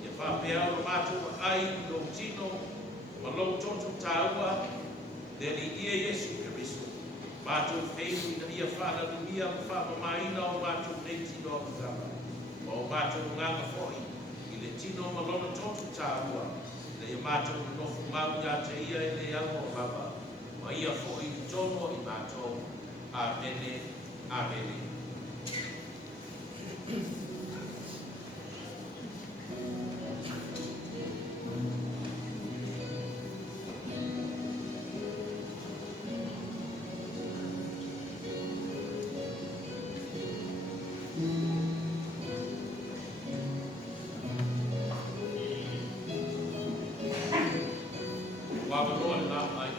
E whapea o mātou ai lo tino, ma lo toto tāua, le ni ia Yesu Kiriso. Mātou whenu I ia whana lumia ma whapamaina o mātou ne tino o kutama. Ma o mātou nganga whoi, I le tino ma lona toto tāua, le ia mātou nofu mau ia te ia e le amo o baba. Ma ia whoi tono I mātou. Amene, amene. Wabaloa na mai.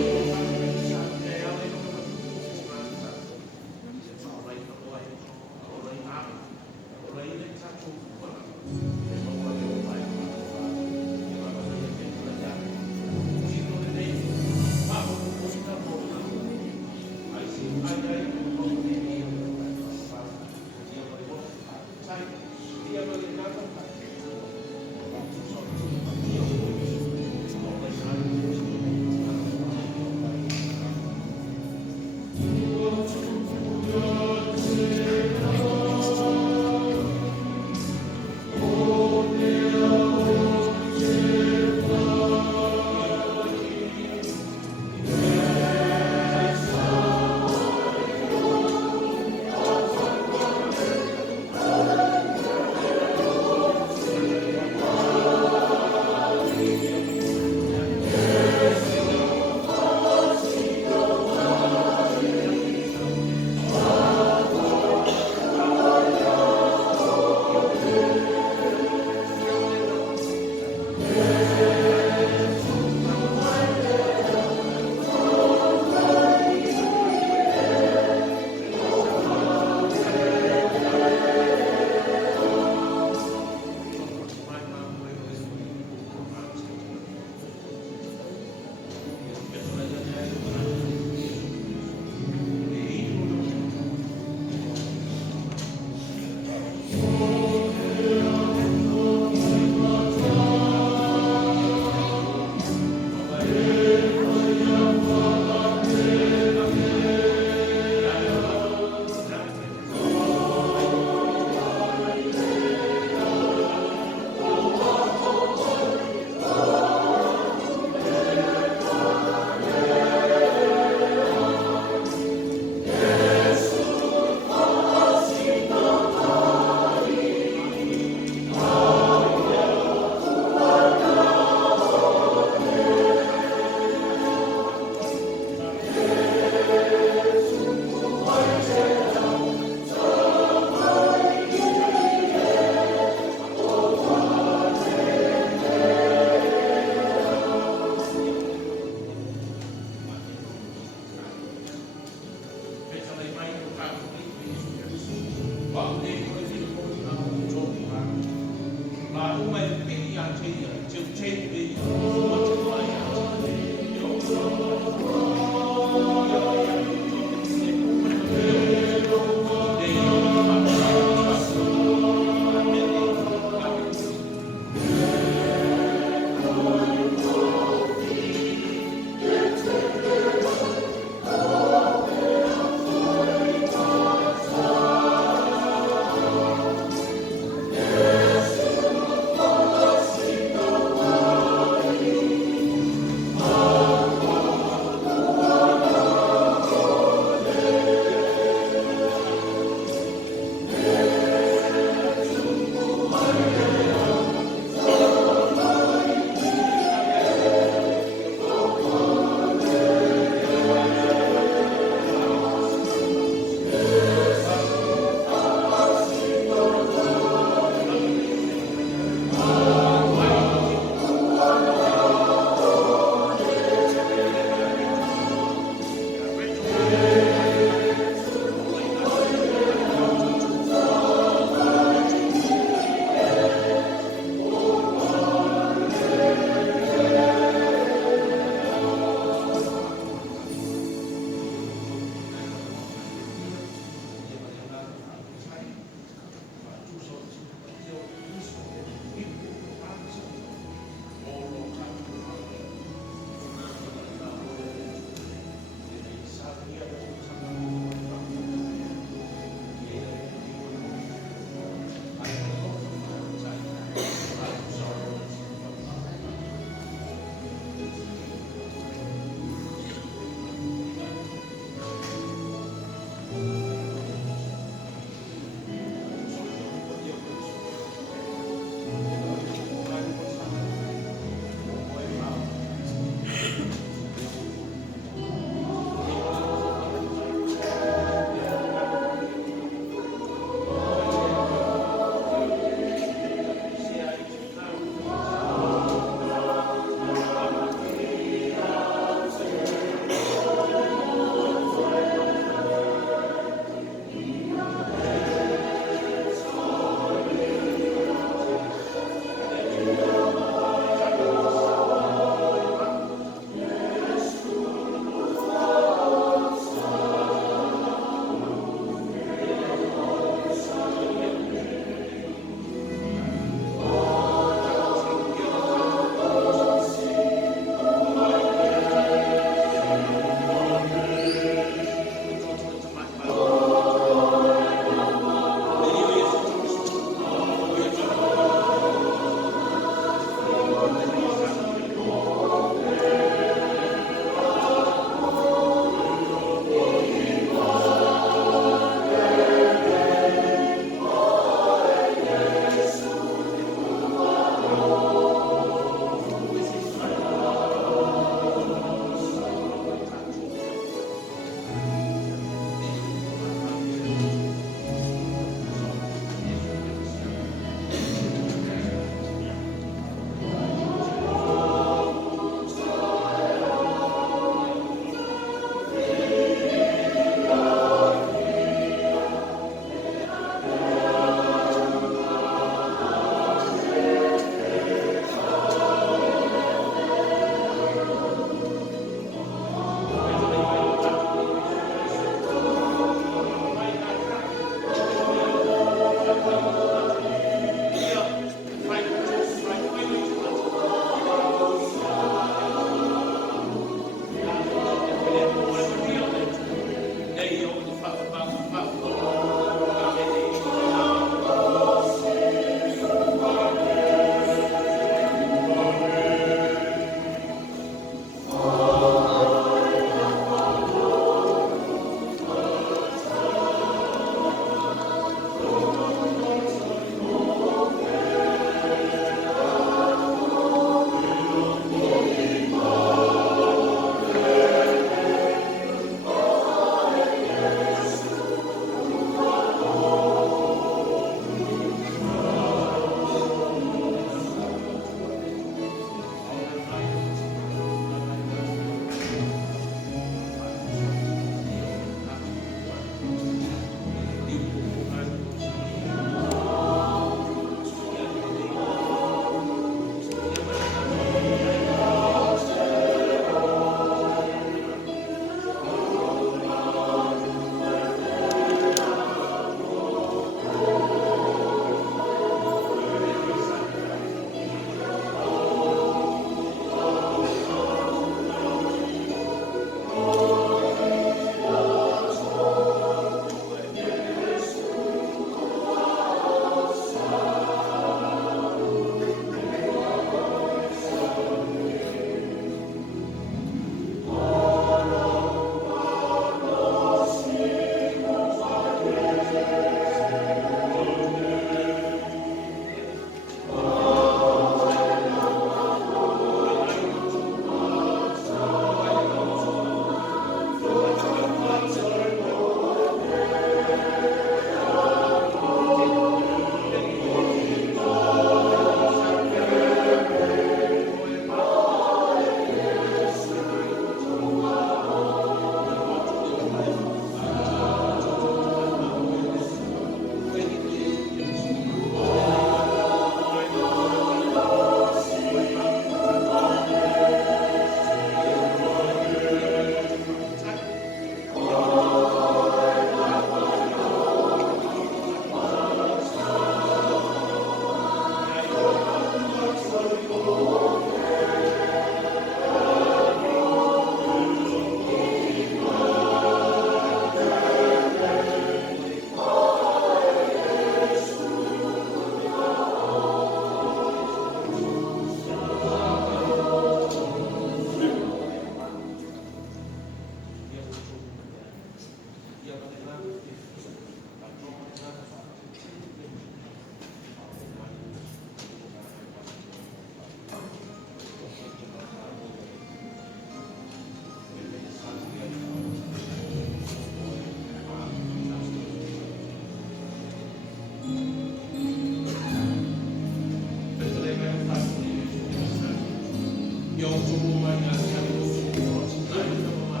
Yo tu mai na ka lo ko sa na ma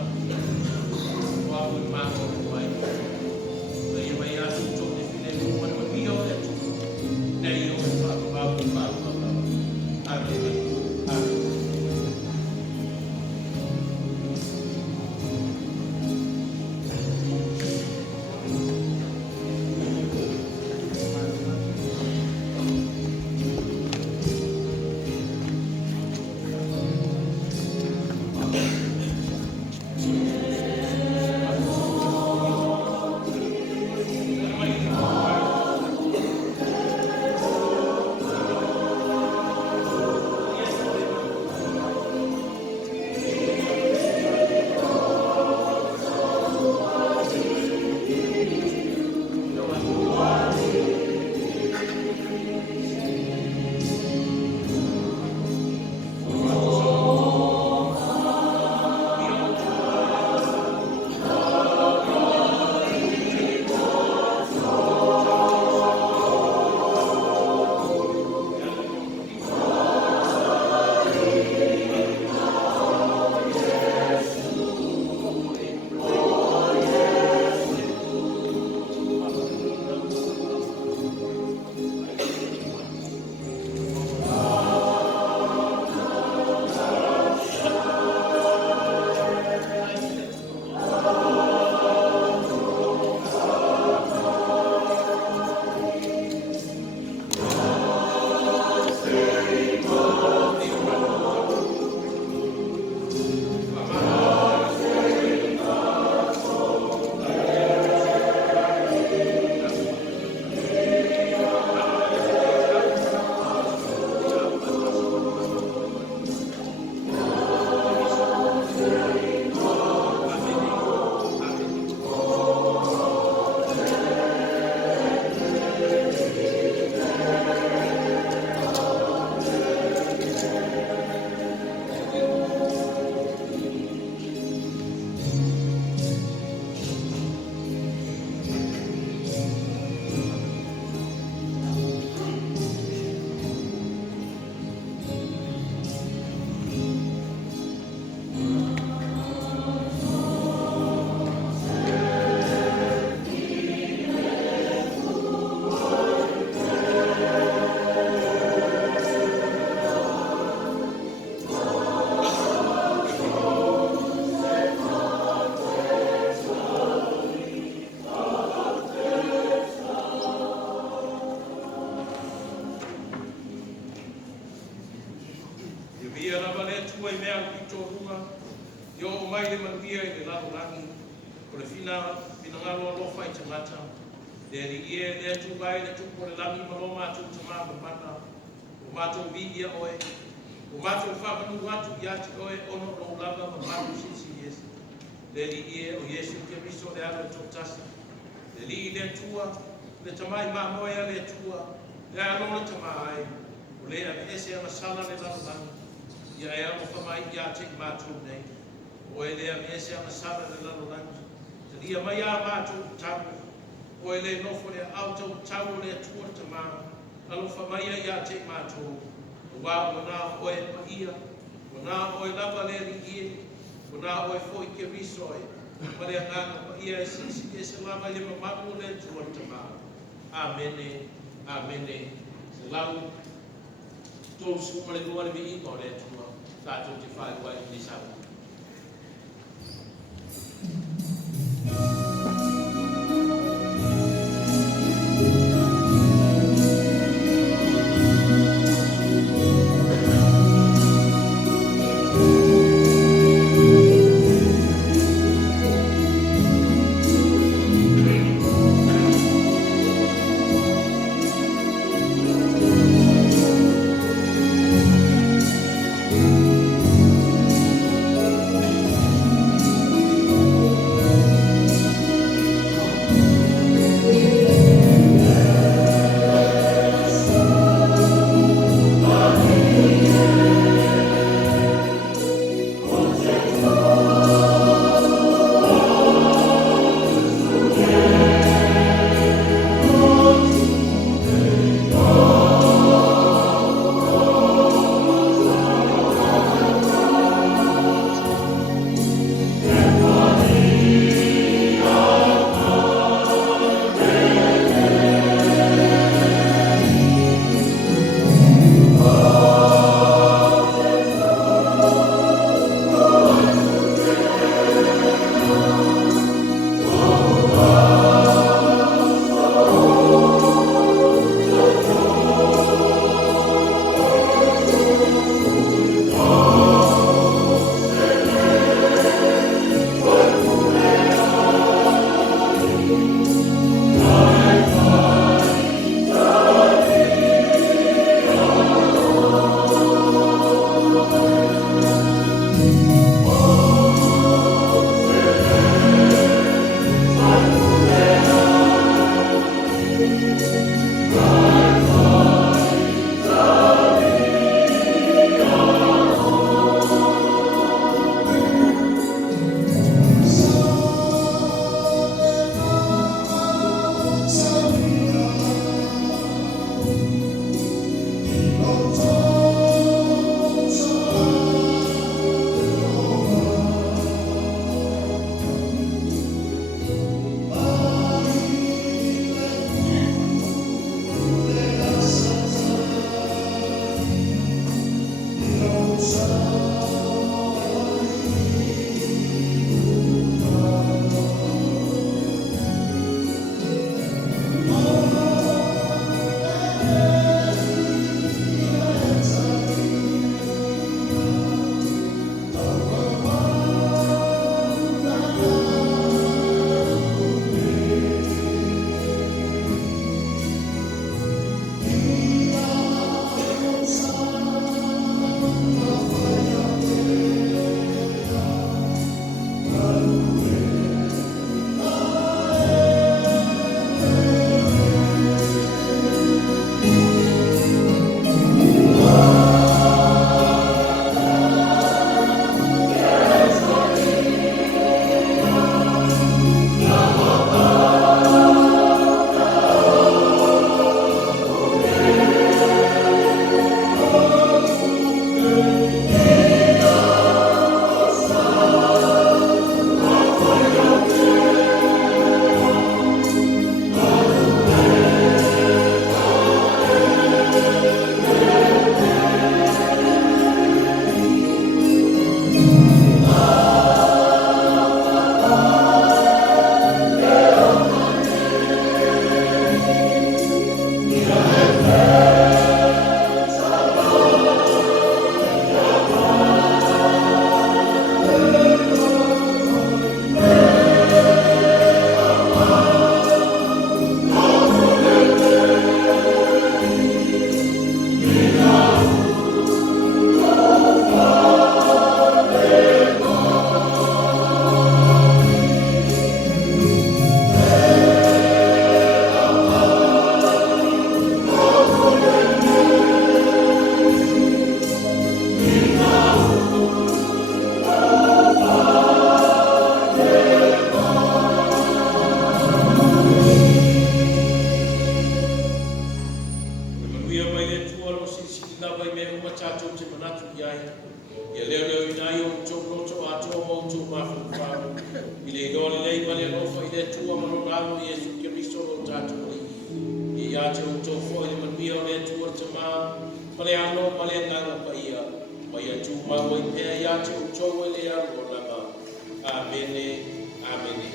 wa ma ko mai le mai ya tu to de fine ko ma bio e tu ne yo fa ba amen. tua i mea ki tō runga, i o mai le mangia i le laro rangi, o le fina ngalo alofa i tangata, le li ie le atu vai le tupo le langi malo mātou te mā mana, o mātou vidia oe, o mātou whakanu atu i ati oe ono o langa ma mātou sisi Yesu. Le li ie o Yesu ke miso le ala tō tasi, le li i le tua, le tamai mā moea le tua, le alona tamai, o le a ese a masala le laro rangi, ia e amo whamai i a teki mātou nei, o e lea me ese a masara le lalo langi. Te lia mai a mātou tau, o e le nofo le auto tau le atua te mā, alo whamai i a teki mātou, o wā o nā o e paia, o nā o e lava le ringie, o nā o e fōi ke risoe, ma le ngāna paia e sisi e se lava le mamamu le atua te mā. Amene, amene, se lau, tō suko le lua le mi ingo le atua, tātou te whai wai ni sabu. Ia leo inai o tō roto ato o tō mawhawhau. I le dole lei wale lofa i le tua manolalo i Jesu Kiristo o tātou i. I ate o tō fo i le manuia o le tua te mā. Pale ano, pale nganga pa ia. Ma ia tū mau i pēr i ate o tō e le aro lama. Amene, amene.